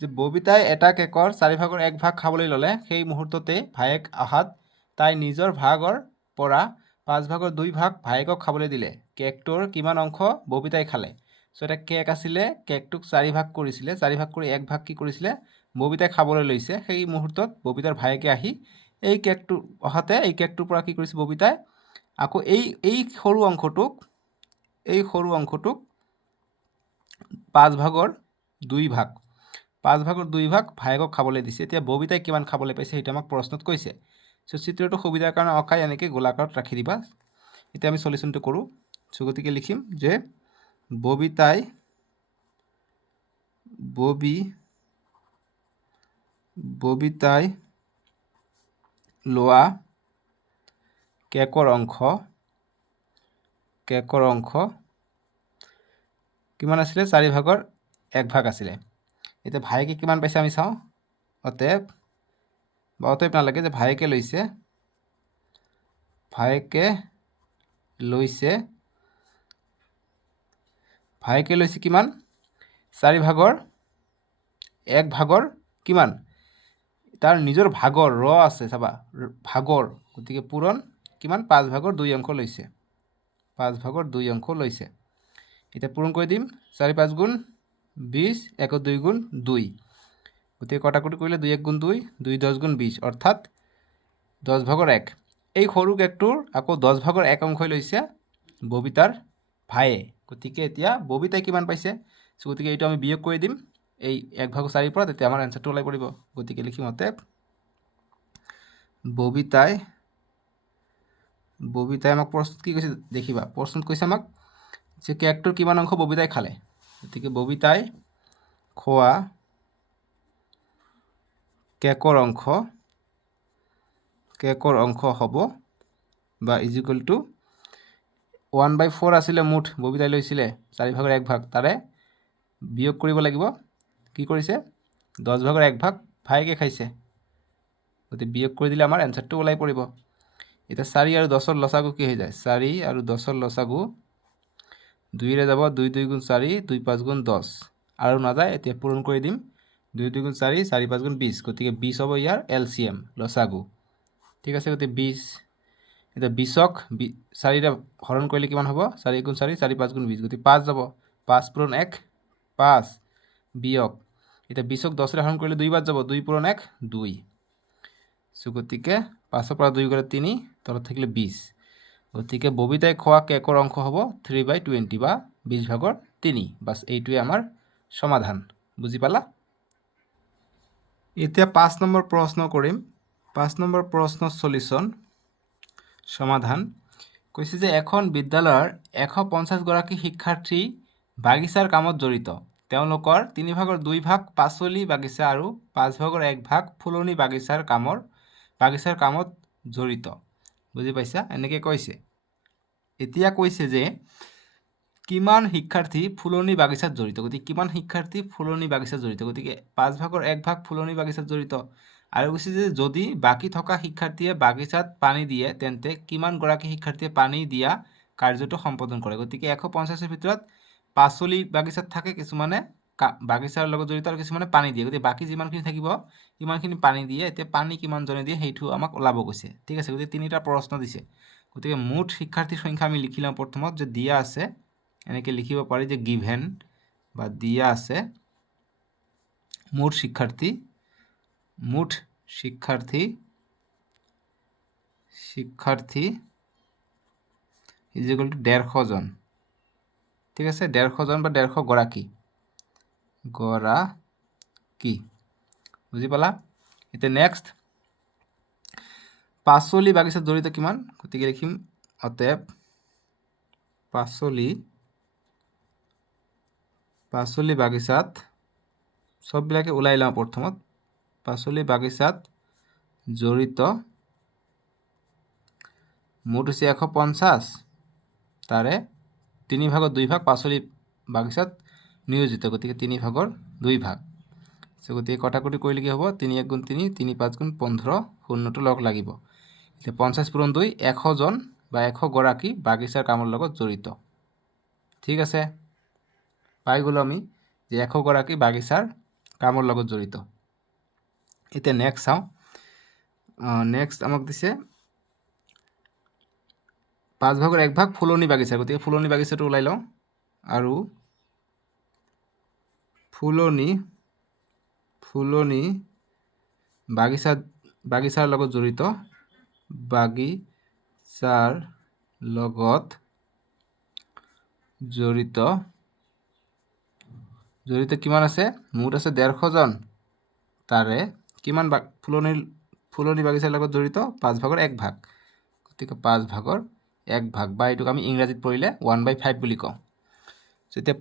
যে ববিতাই এটা কেকৰ 4/1 খাবলৈ ললে সেই মুহূৰ্ততে ভায়েক আহাত তাই নিজৰ ভাগৰ পৰা 5/2 ভায়েকক খাবলৈ দিলে কেকটোৰ কিমান অংশ ববিতাই খালে সো এটা কেক আছিলে কেকটোক 4 ভাগ কৰিছিলে 4 ভাগ কৰি 1 ভাগ কি কৰিছিলে ববিতাই খাবলৈ লৈছে সেই মুহূৰ্তত ববিতাৰ ভায়েকে আহি এই কেকটো অহাতে এই কেকটোৰ পৰা কি কৰিছে ববিতাই আকৌ এই সৰু অংশটোক 5/2 ভায়েকক খাবলৈ দিছে এতিয়া ববিতাই কিমান খাবলৈ পাইছে এটা আমাক প্ৰশ্নত কৈছে সো চিত্ৰটো সুবিধাৰ কাৰণে অকাই এনেকৈ গোলাকাৰত ৰাখি দিবা এতিয়া আমি সলিউশনটো কৰো সো গতিকে লিখিম যে ববিতাই লোৱা কেকৰ অংশ কিমান আছিল 4/1 আছিল এতিয়া ভাইকে কিমান পাইছে আমি চাও অতএব নালাগে যে ভাইকে লৈছে কিমান 4 ভাগৰ 1 ভাগৰ কিমান তাৰ নিজৰ ভাগৰ ৰ আছে চাবা ভাগৰ গতিকে পূৰণ কিমান 5 ভাগৰ 2 অংশ লৈছে 5 ভাগৰ 2 অংশ লৈছে এতিয়া পূৰণ কৰি দিম 4 5 গুণ 20 1 2 গুণ 2 গতিকে কটাকটি কৰিলে 2 1 গুণ 2 2 10 গুণ 20 অৰ্থাৎ 10 ভাগৰ 1 এই সৰু কেকটোৰ আকৌ 10 ভাগৰ 1 অংশই লৈছে ববিতাৰ ভায়ে গতিকে এতিয়া ববিতাই কিমান পাইছে গতিকে এইটো আমি বিয়োগ কৰি দিম এই 1 ভাগৰ 4 পৰা তেতিয়া আমাৰ এনসাৰটো ওলাই পৰিব গতিকে লিখিম অতএব ববিতাই আমাক প্ৰশ্নত কি কৈছে দেখিবা প্ৰশ্নত কৈছে আমাক যে কেকটোৰ কিমান অংশ ববিতাই খালে গতিকে ববিতাই খোৱা কেকৰ অংশ হ'ব বা ইজ ইকুৱেল টু 1/4 আছিলে মুঠ ববিতাই লৈছিলে 4 ভাগৰ 1 ভাগ তাৰে বিয়োগ কৰিব লাগিব কি কৰিছে 10 ভাগৰ 1 ভাগ ভাইকে খাইছে গতিকে বিয়োগ কৰি দিলে আমাৰ এনসাৰটো ওলাই পৰিব এটা 4 আৰু 10 ৰ লসাগু কি হৈ যায় 4 আৰু 10 ৰ লসাগু 2 ৰে যাব 2 2 গুণ 4 2 5 গুণ 10 আৰু না যায় এতিয়া পূৰণ কৰি দিম 2 2 গুণ 4 4 5 গুণ 20 গতিকে 20 হ'ব ইয়াৰ এলসিএম লসাগু ঠিক আছে গতিকে 20 এটা 20ক 4 ৰে হৰণ কৰিলে কিমান হ'ব 4 গুণ 4 4 5 গুণ 20 গতিকে 5 যাব 5 পূৰণ 1 5 বিয়োগ এটা 20ক 10 ৰে হৰণ কৰিলে 2 বাৰ যাব 2 পূৰণ 1 2 গতিকে 5 পৰা 2 গ'লে 3 তলত থাকিলে 20 গতিকে ববিতাই খোৱা কেকৰ অংশ হ'ব 3/20 বা 20 ভাগৰ 3 বাস এইটোৱে আমাৰ সমাধান বুজি পালা এতিয়া 5 নম্বৰ প্ৰশ্ন কৰিম 5 নম্বৰ প্ৰশ্ন সলিউশন সমাধান কৈছে যে এখন বিদ্যালয়ৰ 150 গৰাকী শিক্ষাৰ্থী বাগিচাৰ কামত জড়িত তেওঁলোকৰ 3 ভাগৰ 2 ভাগ পাচলি বাগিচা আৰু 5 ভাগৰ 1 ভাগ ফুলনি বাগিচাৰ কামত জড়িত বুজি পাইছা এনেকৈ কৈছে এতিয়া কৈছে যে কিমান শিক্ষাৰ্থী ফুলনি বাগিচাত জড়িত গতিকে কিমান শিক্ষাৰ্থী ফুলনি বাগিচাত জড়িত গতিকে 5 ভাগৰ 1 ভাগ ফুলনি বাগিচাত জড়িত আৰু কৈছে যে যদি বাকি থকা শিক্ষাৰ্থীয়ে বাগিচাত পানী দিয়ে তেন্তে কিমান গৰাকী শিক্ষাৰ্থীয়ে পানী দিয়া কাৰ্যটো সম্পাদন কৰে গতিকে 150 ৰ ভিতৰত পাচলি বাগিচাত থাকে কিছুমানে বাগিচাৰ লগত জড়িত আৰু কিছুমানে পানী দিয়ে গতিকে বাকি যিমানখিনি থাকিব ইমানখিনি পানী দিয়ে এতিয়া পানী কিমান জনে দিয়ে সেইটো আমাক ওলাব কৈছে ঠিক আছে গতিকে তিনিটা প্ৰশ্ন দিছে গতিকে মুঠ শিক্ষাৰ্থীৰ সংখ্যা আমি লিখি লওঁ প্ৰথমত যে দিয়া আছে এনেকৈ লিখিব পাৰি যে গিভেন বা দিয়া আছে মুঠ শিক্ষাৰ্থী ইজ ইকুৱেল টু 150 জন ঠিক আছে 150 জন বা 150 গৰাকী বুজি পালা এতিয়া নেক্সট পাচলি বাগিচাত জড়িত কিমান গতিকে লিখিম অতএব পাচলি বাগিচাত সববিলাকে ওলাই লওঁ প্ৰথমত পাচলি বাগিচাত জড়িত মুঠ হৈছে 150 তাৰে 3 ভাগৰ 2 ভাগ পাচলি বাগিচাত নিয়োজিত গতিকে 3 ভাগৰ 2 ভাগ গতিকে কটাকটি কৰিলে কি হ'ব 3 1 গুণ 3 3 5 গুণ 15 শূন্যটো লগ লাগিব এতিয়া 50 পূৰণ 2 100 জন বা 100 গৰাকী বাগিচাৰ কামৰ লগত জড়িত ঠিক আছে পাই গ'লো আমি যে 100 গৰাকী বাগিচাৰ কামৰ লগত জড়িত এতিয়া নেক্সট চাওঁ নেক্সট আমাক দিছে 5 ভাগৰ 1 ভাগ ফুলনি বাগিচা গতিকে ফুলনি বাগিচাটো ওলাই লওঁ আৰু ফুলনি বাগিচাৰ লগত জড়িত জড়িত কিমান আছে মুঠ আছে 150 জন তাৰে কিমান ফুলনি বাগিচাৰ লগত জড়িত 5 ভাগৰ 1 ভাগ গতিকে 5 ভাগৰ 1 ভাগ বা এইটোক আমি ইংৰাজীত পঢ়িলে 1/5 বুলি কওঁ যেতিয়া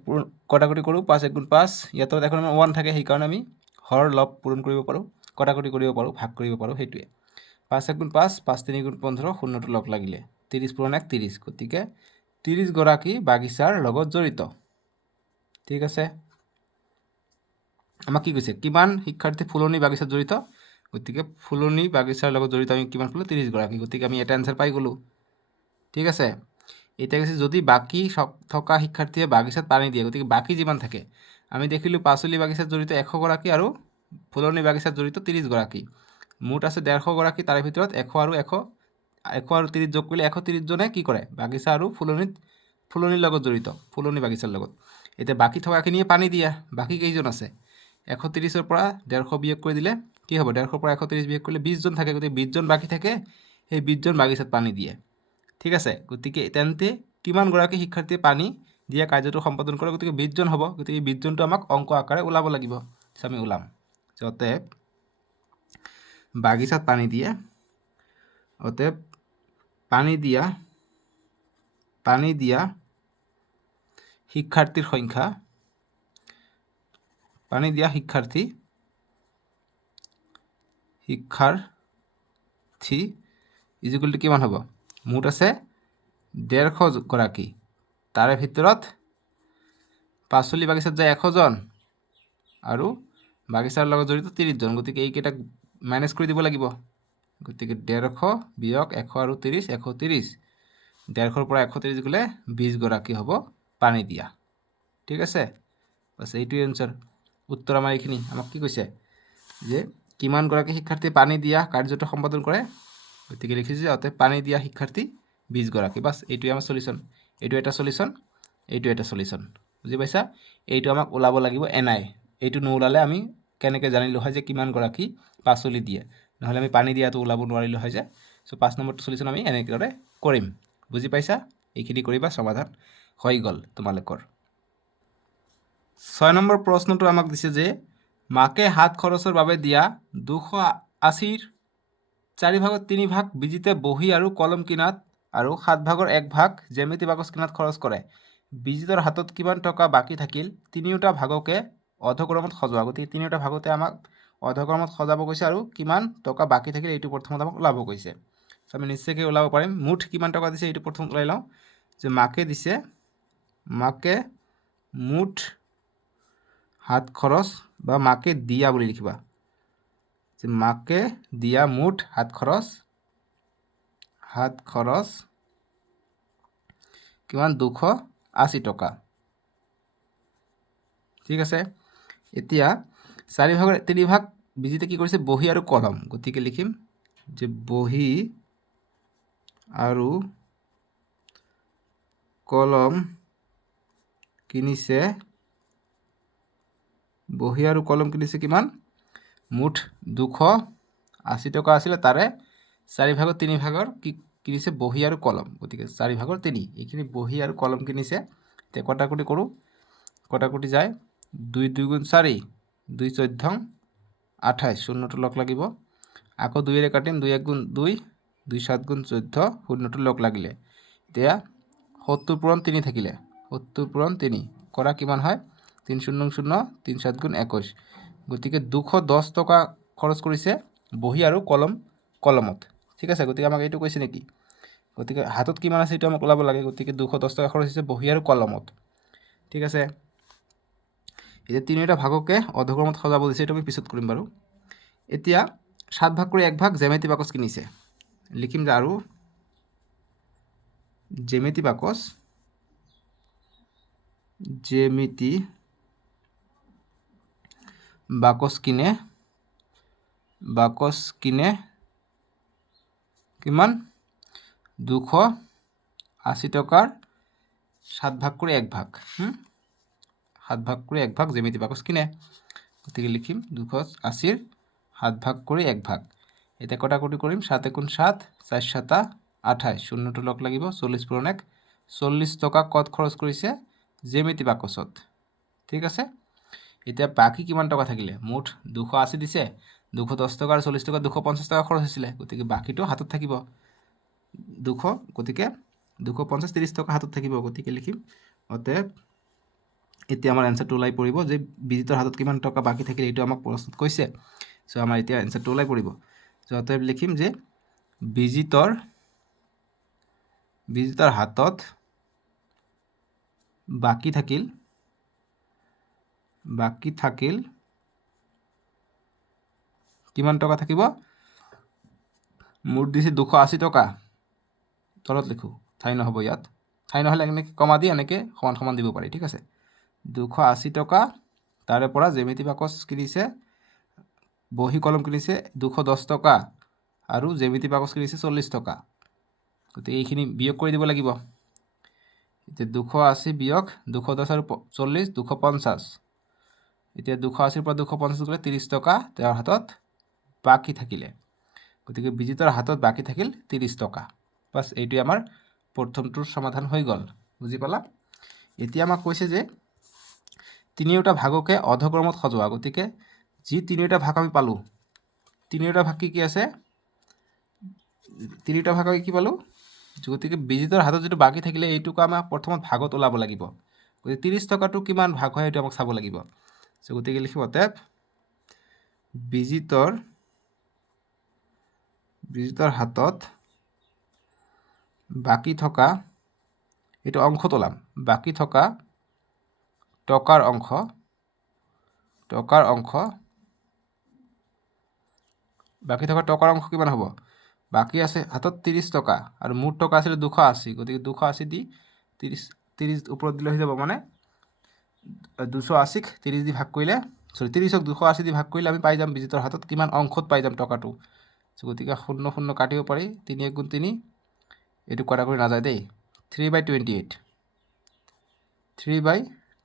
কটাকটি কৰোঁ 5 1 গুণ 5 ইয়াতো এখন 1 থাকে সেইকাৰণে আমি হৰ লব পূৰণ কৰিব পাৰোঁ কটাকটি কৰিব পাৰোঁ ভাগ কৰিব পাৰোঁ সেইটোৱে 5 1 গুণ 5 5 3 গুণ 15 শূন্যটো লগ লাগিলে 30 পূৰণ 1 30 গতিকে 30 গৰাকী বাগিচাৰ লগত জড়িত ঠিক আছে আমাক কি কৈছে কিমান শিক্ষাৰ্থী ফুলনি বাগিচাত জড়িত গতিকে ফুলনি বাগিচাৰ লগত জড়িত আমি কিমান পালোঁ 30 গৰাকী গতিকে আমি এটা এনসাৰ পাই গ'লোঁ ঠিক আছে এতিয়া কৈছে যদি বাকি থকা শিক্ষাৰ্থীয়ে বাগিচাত পানী দিয়ে গতিকে বাকি যিমান থাকে আমি দেখিলোঁ পাচলি বাগিচাত জড়িত 100 গৰাকী আৰু ফুলনি বাগিচাত জড়িত 30 গৰাকী। মুঠ আছে 150 গৰাকী, তাৰে ভিতৰত 100 আৰু 30 যোগ কৰিলে 130 জনে কি কৰে বাগিচা আৰু ফুলনিৰ লগত জড়িত, ফুলনি বাগিচাৰ লগত। এতিয়া বাকী থকাখিনিয়ে পানী দিয়া, বাকী কেইজন আছে 130ৰ পৰা 150 বিয়োগ কৰি দিলে কি হ'ব, 150ৰ পৰা 130 বিয়োগ কৰিলে 20 জন থাকে, গতিকে 20 জন বাকী থাকে, সেই 20 জন বাগিচাত পানী দিয়ে। ঠিক আছে, গতিকে তেন্তে কিমান গৰাকী শিক্ষাৰ্থীয়ে পানী দিয়া কাৰ্যটো সম্পাদন কৰে, গতিকে 20 জন হ'ব। গতিকে 20 জনটো আমাক অংক আকাৰে ওলাব লাগিব। আমি ওলাম অতএব বাগিচাত পানী দিয়ে, অতএব পানী দিয়া শিক্ষাৰ্থীৰ সংখ্যা, পানী দিয়া শিক্ষাৰ্থী ইজ ইকুৱেল টু কিমান হ'ব, মুঠ আছে 150 গৰাকী, তাৰে ভিতৰত পাচলি বাগিচাত যায় 100 জন আৰু বাগিচাৰ লগত জড়িত 30 জন, গতিকে এইকেইটাক মাইনাছ কৰি দিব লাগিব। গতিকে 150 বিয়োগ 100 আৰু 30, 130, 150ৰ পৰা 130 গ'লে 20 গৰাকী হ'ব পানী দিয়া। ঠিক আছে, বাছ এইটোৱে এনচাৰ। উত্তৰ আমাৰ এইখিনি। আমাক কি কৈছে যে কিমান গৰাকী শিক্ষাৰ্থী পানী দিয়া কাৰ্যটো সম্পাদন কৰে, গতিকে লিখিছোঁ যে অতএব পানী দিয়া শিক্ষাৰ্থী 20 গৰাকী। বাছ এইটোৱে আমাৰ সলিউশ্যন। এইটো এটা সলিউশ্যন, এইটো এটা সলিউশ্যন। বুজি পাইছা? এইটো আমাক ওলাব লাগিব NI। এইটো নোলালে আমি কেনেকৈ জানিলোঁ হয় যে কিমান গৰাকী পাচলি দিয়ে, নহ'লে আমি পানী দিয়াটো ওলাব নোৱাৰিলোঁ হয় যে। চ' 5 নম্বৰটো সলিউশ্যন আমি এনেদৰে কৰিম। বুজি পাইছা? এইখিনি কৰিবা, সমাধান হৈ গ'ল তোমালোকৰ। 6 নম্বৰ প্ৰশ্নটো আমাক দিছে যে মাকে হাত খৰচৰ বাবে দিয়া 280ৰ 4/3 বিজিতে বহী আৰু কলম কিনাত আৰু 7/1 জ্যামিতি বাকচ কিনাত খৰচ কৰে। বিজিতৰ হাতত কিমান টকা বাকী থাকিল, তিনিওটা ভাগকে অধক্ৰমত সজোৱা। গতিকে তিনিওটা ভাগতে আমাক অধক্ৰমত সজাব কৈছে আৰু কিমান টকা বাকী থাকিল এইটো প্ৰথমত আমাক ওলাব কৈছে। আমি নিশ্চয়কৈ ওলাব পাৰিম। মুঠ কিমান টকা দিছে এইটো প্ৰথম ওলাই লওঁ, যে মাকে দিছে, মাকে মুঠ হাত খৰচ বা মাকে দিয়া বুলি লিখিবা, যে মাকে দিয়া মুঠ হাত খৰচ কিমান, 280 টকা। ঠিক আছে, এতিয়া 4/3 বিজিতে কি কৰিছে, বহী আৰু কলম। গতিকে লিখিম যে বহী আৰু কলম কিনিছে, বহী আৰু কলম কিনিছে কিমান, মুঠ 280 টকা আছিলে, তাৰে 4/3 কি কিনিছে, বহী আৰু কলম। গতিকে 4/3 এইখিনি বহী আৰু কলম কিনিছে। এতিয়া কটাকটি কৰোঁ, কটাকটি যায়, 2 2 গুণ 4, 2 14 28, শূন্যটো লগ লাগিব। আকৌ 2ৰে কাটিম, 2 1 গুণ 2, 2 7 গুণ 14, শূন্যটো লগ লাগিলে। এতিয়া 70 পূৰণ 3 থাকিলে, 70 পূৰণ 3 কৰা কিমান হয়, 3 0 0, 3 7 গুণ 21। গতিকে 210 টকা খৰচ কৰিছে বহী আৰু কলমত। ঠিক আছে, গতিকে আমাক এইটো কৈছে নেকি, গতিকে হাতত কিমান আছে এইটো আমাক ওলাব লাগে। গতিকে 210 টকা খৰচ হৈছে বহী আৰু কলমত। ঠিক আছে, এতিয়া তিনিওটা ভাগকে অধক্ৰমত সজাব দিছে, এইটো আমি পিছত কৰিম বাৰু। এতিয়া 7/1 জ্যামিতি বাকচ কিনিছে। লিখিম যে আৰু জ্যামিতি বাকচ কিনে কিমান, 280 টকাৰ 7/1 7/1 জ্যামিতি বাকচ কিনে। গতিকে লিখিম 280ৰ 7/1। এতিয়া কটাকটি কৰিম, 7 1 7, 4 7 28, শূন্যটো লগ লাগিব, 40 পূৰণ 1, 40 টকা ক'ত খৰচ কৰিছে, জ্যামিতি বাকচত। ঠিক আছে, এতিয়া বাকী কিমান টকা থাকিলে, মুঠ 280 দিছে, 210 টকা আৰু 40 টকা 250 টকা খৰচ হৈছিলে, গতিকে বাকীটো হাতত থাকিব 200, গতিকে 250 30 টকা হাতত থাকিব। গতিকে লিখিম অতএব এতিয়া আমাৰ এনচাৰটো ওলাই পৰিব যে বিজিতৰ হাতত কিমান টকা বাকী থাকিলে, এইটো আমাক প্ৰশ্নত কৈছে। চ' আমাৰ এতিয়া এনচাৰটো ওলাই পৰিব। চ' অতএব লিখিম যে বিজিতৰ হাতত বাকী থাকিল কিমান টকা থাকিব, মুঠ দিছে 280 টকা, তলত লিখোঁ, ঠাই নহ'ব ইয়াত, ঠাই নহ'লে এনেকৈ কমা দি এনেকৈ সমান সমান দিব পাৰি। ঠিক আছে, 280 টকা তাৰে পৰা জ্যামিতি বাকচ কিনিছে, বহী কলম কিনিছে 210 টকা আৰু জ্যামিতি বাকচ কিনিছে 40 টকা। গতিকে এইখিনি বিয়োগ কৰি দিব লাগিব। এতিয়া 280 বিয়োগ 210 আৰু 40 250। এতিয়া 280 পৰা 250 গ'লে 30 টকা তেওঁৰ হাতত বাকী থাকিলে। গতিকে বিজিতৰ হাতত বাকী থাকিল 30 টকা। বাছ এইটোৱে আমাৰ প্ৰথমটোৰ সমাধান হৈ গ'ল। বুজি পালা? এতিয়া আমাক কৈছে যে তিনিওটা ভাগকে অধক্ৰমত সজোৱা। গতিকে যি তিনিওটা ভাগ আমি পালোঁ, তিনিওটা ভাগ কি আছে? তিনিটা ভাগ আমি কি পালোঁ? গতিকে বিজিতৰ হাতত যিটো বাকী থাকিলে এইটোক আমাক প্ৰথমত ভাগত ওলাব লাগিব। গতিকে 30 টকাটো কিমান ভাগ হয় এইটো আমাক চাব লাগিব। গতিকে লিখিব অতএব বিজিতৰ হাতত বাকী থকা, এইটো অংশত ওলাম, বাকী থকা টকাৰ অংশ বাকী থকা টকাৰ অংশ কিমান হ'ব? বাকী আছে হাতত 30 টকা আৰু মুঠ টকা আছিল 280। গতিকে 280 দি 30 ওপৰত দিলে হৈ যাব, মানে 280ক 30 দি ভাগ কৰিলে 30ক 280 দি ভাগ কৰিলে আমি পাই যাম বিজিতৰ হাতত কিমান অংশত পাই যাম টকাটো। গতিকে 0 0 কাটিব পাৰি, 3 × 3 এইটো কটাকৰি নাযায় দেই। 3/28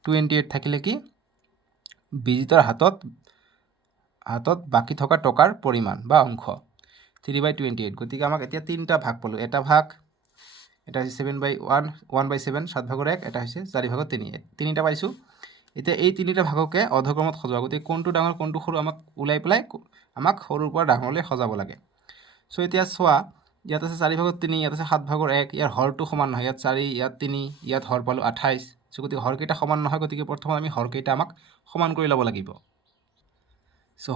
3/28 থাকিলে কি বিজিতৰ হাতত বাকী থকা টকাৰ পৰিমাণ বা অংশ 3/28। গতিকে আমাক এতিয়া তিনিটা ভাগ পালোঁ। এটা ভাগ, এটা হৈছে 7/1 1/7 7 ভাগৰ 1, এটা হৈছে 4 ভাগৰ 3, তিনিটা পাইছোঁ। এতিয়া এই তিনিটা ভাগকে অধক্ৰমত সজোৱা। গতিকে কোনটো ডাঙৰ কোনটো সৰু আমাক ওলাই পেলাই আমাক সৰুৰ পৰা ডাঙৰলৈ সজাব লাগে। এতিয়া চোৱা, ইয়াত আছে 4 ভাগৰ 3, ইয়াত আছে 7 ভাগৰ 1, ইয়াৰ হৰটো সমান নহয়। ইয়াত 4, ইয়াত 3, ইয়াত হৰ পালোঁ 28। গতিকে হৰকেইটা সমান নহয়। গতিকে প্ৰথমে আমি হৰকেইটা আমাক সমান কৰি ল'ব লাগিব।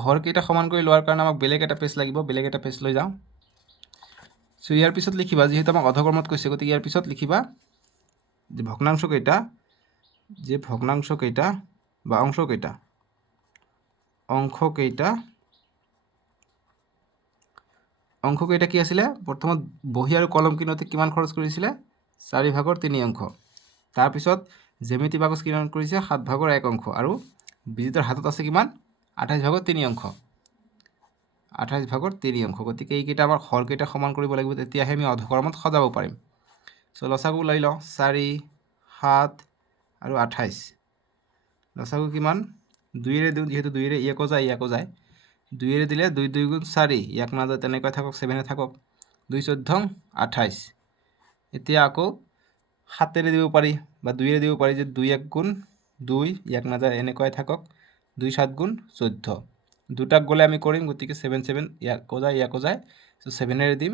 হৰকেইটা সমান কৰি লোৱাৰ কাৰণে আমাক বেলেগ এটা পেজ লাগিব, বেলেগ এটা পেজ লৈ যাওঁ। ইয়াৰ পিছত লিখিবা, যিহেতু আমাক অধক্ৰমত কৈছে, গতিকে ইয়াৰ পিছত লিখিবা যে ভগ্নাংশকেইটা বা অংশকেইটা কি আছিলে? প্ৰথমত বহী আৰু কলম কিনোতে কিমান খৰচ কৰিছিলে? 4 ভাগৰ 3 অংশ। তাৰপিছত জ্যামিতি বাকচ কিমান কৰিছে? 7 ভাগৰ 1 অংশ। আৰু বিজিতৰ হাতত আছে কিমান? 28 ভাগৰ 3 অংশ। 28 ভাগৰ 3 অংশ। গতিকে এইকেইটা আমাৰ হৰকেইটা সমান কৰিব লাগিব, তেতিয়াহে আমি অধক্ৰমত সজাব পাৰিম। লসাগু লৈ লওঁ, 4 7 আৰু 28। লসাগু কিমান? 2ৰে দিওঁ, যিহেতু 2ৰে ইয়াকো যায় 2ৰে দিলে 2 2 গুণ 4, ইয়াক নাযায় তেনেকৈ থাকক, 7 থাকক, 2 14 28। এতিয়া আকৌ 7ৰে দিব পাৰি বা 2ৰে দিব পাৰি, যে 2 1 গুণ 2, ইয়াক নাযায় এনেকৈ থাকক, 2 7 গুণ 14। দুটাক গ'লে আমি কৰিম, গতিকে 7 7 ইয়াকো যায় 7ৰে দিম,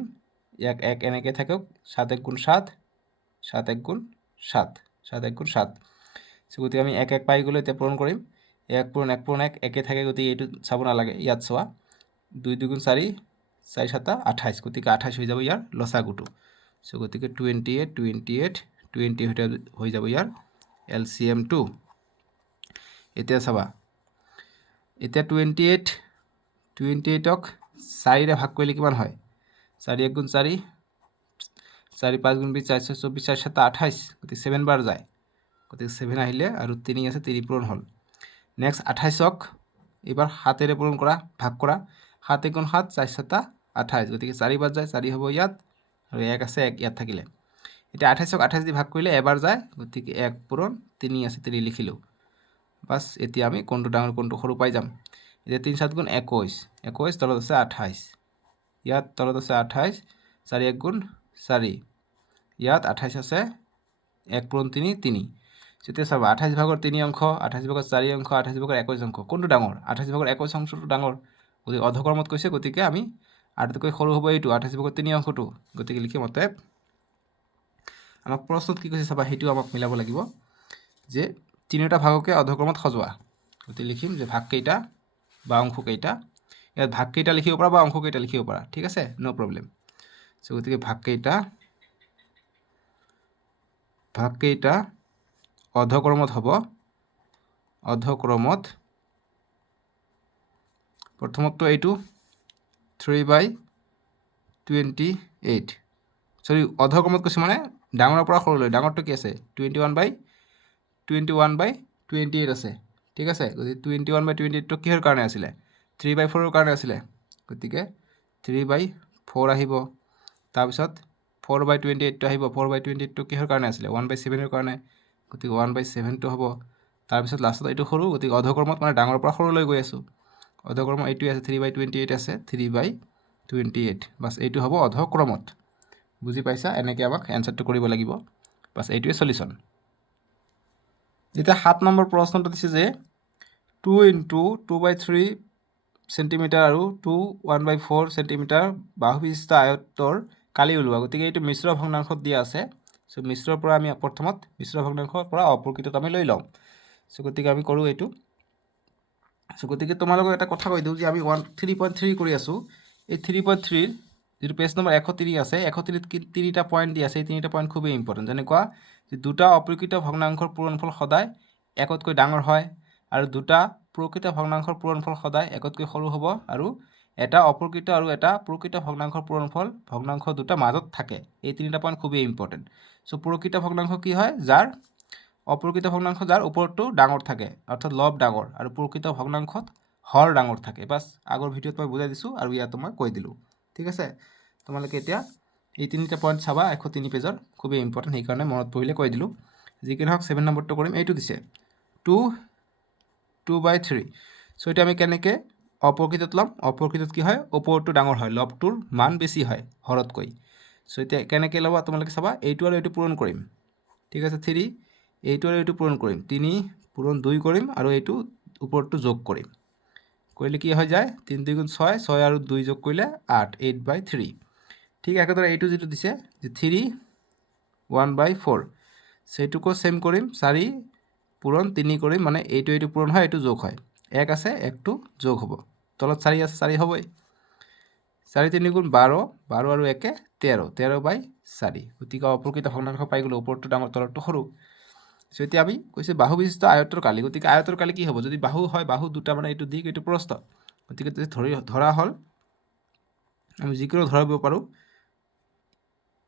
ইয়াক 1 এনেকৈ থাকক, 7 1 গুণ 7 7 1 গুণ 7 7 1 গুণ 7। গতিকে আমি 1 1 পাই গ'লে এতিয়া পূৰণ কৰিম, 1 পূৰণ 1 পূৰণ 1 একে থাকে। গতিকে এইটো চাব নালাগে, ইয়াত চোৱা 2 2 গুণ 4 4 7 28। গতিকে 28 হৈ যাব ইয়াৰ লসাগুটো। গতিকে 28 28 20 হৈ যাব ইয়াৰ LCM2। এতিয়া চাবা, এতিয়া 28ক 4ৰে ভাগ কৰিলে কিমান হয়? 4 1 গুণ 4 4 5 গুণ 20 4 6 24 4 7 28। গতিকে 7 বাৰ যায়, গতিকে 7 আহিলে আৰু 3 আছে, 3 পূৰণ হ'ল। নেক্সট 28ক এইবাৰ 7ৰে পূৰণ কৰা, ভাগ কৰা, 7 1 গুণ 7 4 7 28। গতিকে 4 বাৰ যায়, 4 হ'ব ইয়াত, আৰু 1 আছে 1 ইয়াত থাকিলে। এতিয়া 28ক 28 দি ভাগ কৰিলে এবাৰ যায়, গতিকে 1 পূৰণ 3 আছে, 3 লিখিলোঁ। বাছ এতিয়া আমি কোনটো ডাঙৰ কোনটো সৰু পাই যাম। এতিয়া 3 7 গুণ 21 21, তলত আছে 28, ইয়াত তলত আছে 28, 4 1 গুণ 4, ইয়াত 28 আছে, 1 পূৰণ 3 3। এতিয়া চাবা 28 ভাগৰ 3 অংশ, 28 ভাগৰ 4 অংশ, 28 ভাগৰ 21 অংশ, কোনটো ডাঙৰ? 28 ভাগৰ 21 অংশটো ডাঙৰ। গতিকে অধক্ৰমত কৈছে, গতিকে আমি আটাইতকৈ সৰু হ'ব এইটো 28 ভাগৰ 3 অংশটো। গতিকে লিখিম অতএব, আমাক প্ৰশ্নত কি কৈছে চাবা, সেইটো আমাক মিলাব লাগিব, যে তিনিওটা ভাগকে অধক্ৰমত সজোৱা। গতিকে লিখিম যে ভাগকেইটা বা অংশকেইটা, ইয়াত ভাগকেইটা লিখিব পাৰা বা অংশকেইটা লিখিব পাৰা, ঠিক আছে, ন' প্ৰব্লেম। গতিকে ভাগকেইটা অধক্ৰমত হ'ব, অধক্ৰমত প্ৰথমতটো এইটো 3/28, সৰি অধক্ৰমত কৈছে মানে ডাঙৰৰ পৰা সৰুলৈ। ডাঙৰটো কি আছে? 21/28 আছে, ঠিক আছে গতিকে 21/28টো কিহৰ কাৰণে আছিলে 3/4ৰ কাৰণে আছিলে গতিকে 3/4 আহিব তাৰপিছত 4/28টো আহিব 4/28টো কিহৰ কাৰণে আছিলে 1/7ৰ কাৰণে গতিকে 1/7টো হ'ব তাৰপিছত লাষ্টত এইটো সৰু গতিকে অধক্ৰমত মানে ডাঙৰৰ পৰা সৰুলৈ গৈ আছোঁ অধক্ৰমত এইটোৱে আছে 3/28 আছে 3/28 বাছ এইটো হ'ব অধক্ৰমত বুজি পাইছা এনেকৈ আমাক এনচাৰটো কৰিব লাগিব বাছ এইটোৱে সলিউশ্যন এতিয়া 7 নম্বৰ প্ৰশ্নটো দিছে যে 2 × 2/3 সেন্টিমিটাৰ আৰু 2 1/4 সেন্টিমিটাৰ বাহু বিশিষ্ট আয়তৰ কালি ওলোৱা গতিকে এইটো মিশ্ৰ ভগ্নাংশত দিয়া আছে সো মিশ্ৰৰ পৰা আমি প্ৰথমত মিশ্ৰ ভগ্নাংশৰ পৰা অপ্ৰকৃতত আমি লৈ লওঁ সো গতিকে আমি কৰোঁ এইটো সো গতিকে তোমালোকক এটা কথা কৈ দিওঁ যে আমি 3.3 কৰি আছোঁ এই 3.3 যেটো পেজ নম্বৰ 103 আছে 103ত তিনিটা পইণ্ট দিয়া আছে এই তিনিটা পইণ্ট খুবেই ইম্পৰ্টেণ্ট যেনেকুৱা যে দুটা অপ্ৰকৃত ভগ্নাংশৰ পূৰণফল সদায় একতকৈ ডাঙৰ হয় আৰু দুটা প্ৰকৃত ভগ্নাংশৰ পূৰণফল সদায় একতকৈ সৰু হ'ব আৰু এটা অপ্ৰকৃত আৰু এটা প্ৰকৃত ভগ্নাংশৰ পূৰণফল ভগ্নাংশ দুটা মাজত থাকে এই তিনিটা পইণ্ট খুবেই ইম্পৰ্টেণ্ট সো প্ৰকৃত ভগ্নাংশ কি হয় যাৰ অপ্ৰকৃত ভগ্নাংশ যাৰ ওপৰটো ডাঙৰ থাকে অৰ্থাৎ লব ডাঙৰ আৰু প্ৰকৃত ভগ্নাংশত হৰ ডাঙৰ থাকে বাছ আগৰ ভিডিঅ'ত মই বুজাই দিছোঁ আৰু ইয়াত মই কৈ দিলোঁ ঠিক আছে তোমালোকে এতিয়া এই তিনিটা পইণ্ট চাবা 103 পেজৰ খুবেই ইম্পৰ্টেণ্ট সেইকাৰণে মনত পৰিলে কৈ দিলোঁ যিকি নহওক 7 নম্বৰটো কৰিম এইটো দিছে 2/3 সো এটা আমি কেনেকৈ অপ্ৰকৃতত ল'ম অপ্ৰকৃতত কি হয় ওপৰটো ডাঙৰ হয় লবটোৰ মান বেছি হয় হৰতকৈ সো এতিয়া কেনেকৈ ল'বা তোমালোকে চাবা এইটো আৰু এইটো পূৰণ কৰিম ঠিক আছে 3 এইটো আৰু এইটো পূৰণ কৰিম 3 পূৰণ 2 কৰিম আৰু এইটো ওপৰটো যোগ কৰিম কৰিলে কি হৈ যায় 3 2 6 6 আৰু 2 যোগ কৰিলে 8 8/3 ঠিক একেদৰে এইটো যেটো দিছে যে 3 1/4 সেইটোকো সেম কৰিম 4 পূৰণ 3 কৰিম মানে এইটো পূৰণ হয় এইটো যোগ হয় 1 আছে 1টো যোগ হ'ব তলত 4 আছে 4 হ'বই 4 3 × 12 12 আৰু 1 13 13/4 গতিকে অপ্ৰকৃত ভগ্নাংশ পাই গ'লো ওপৰটো ডাঙৰ তলৰটো সৰু সো এতিয়া আমি কৈছে বাহু বিশিষ্ট আয়তৰ কালি গতিকে আয়তৰ কালি কি হ'ব যদি বাহু হয় বাহু দুটা মানে এইটো দিক এইটো প্ৰস্থ গতিকে ধৰা হ'ল আমি যিকোনো ধৰাব পাৰোঁ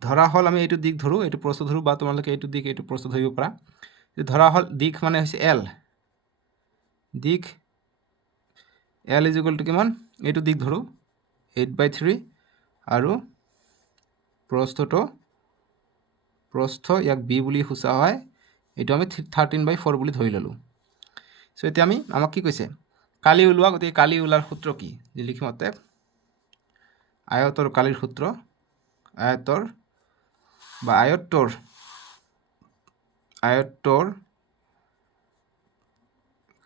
ধৰা হ'ল আমি এইটো দিক ধৰোঁ এইটো প্ৰস্থ ধৰোঁ বা তোমালোকে এইটো দিক এইটো প্ৰস্থ ধৰিব পাৰা ধৰা হ'ল দিক মানে হৈছে এল দিক এল ইজ ইকুৱেল টু কিমান এইটো দিক ধৰোঁ 8/3 আৰু প্ৰস্থ ইয়াক বি বুলি সূচা হয় এইটো আমি 13/4 বুলি ধৰি ল'লোঁ সো এতিয়া আমি আমাক কি কৈছে কালি ওলোৱা গতিকে কালি ওলাৰ সূত্ৰ কি যে লিখিম অতএব আয়তৰ কালিৰ সূত্ৰ আয়তৰ বা আয়তৰ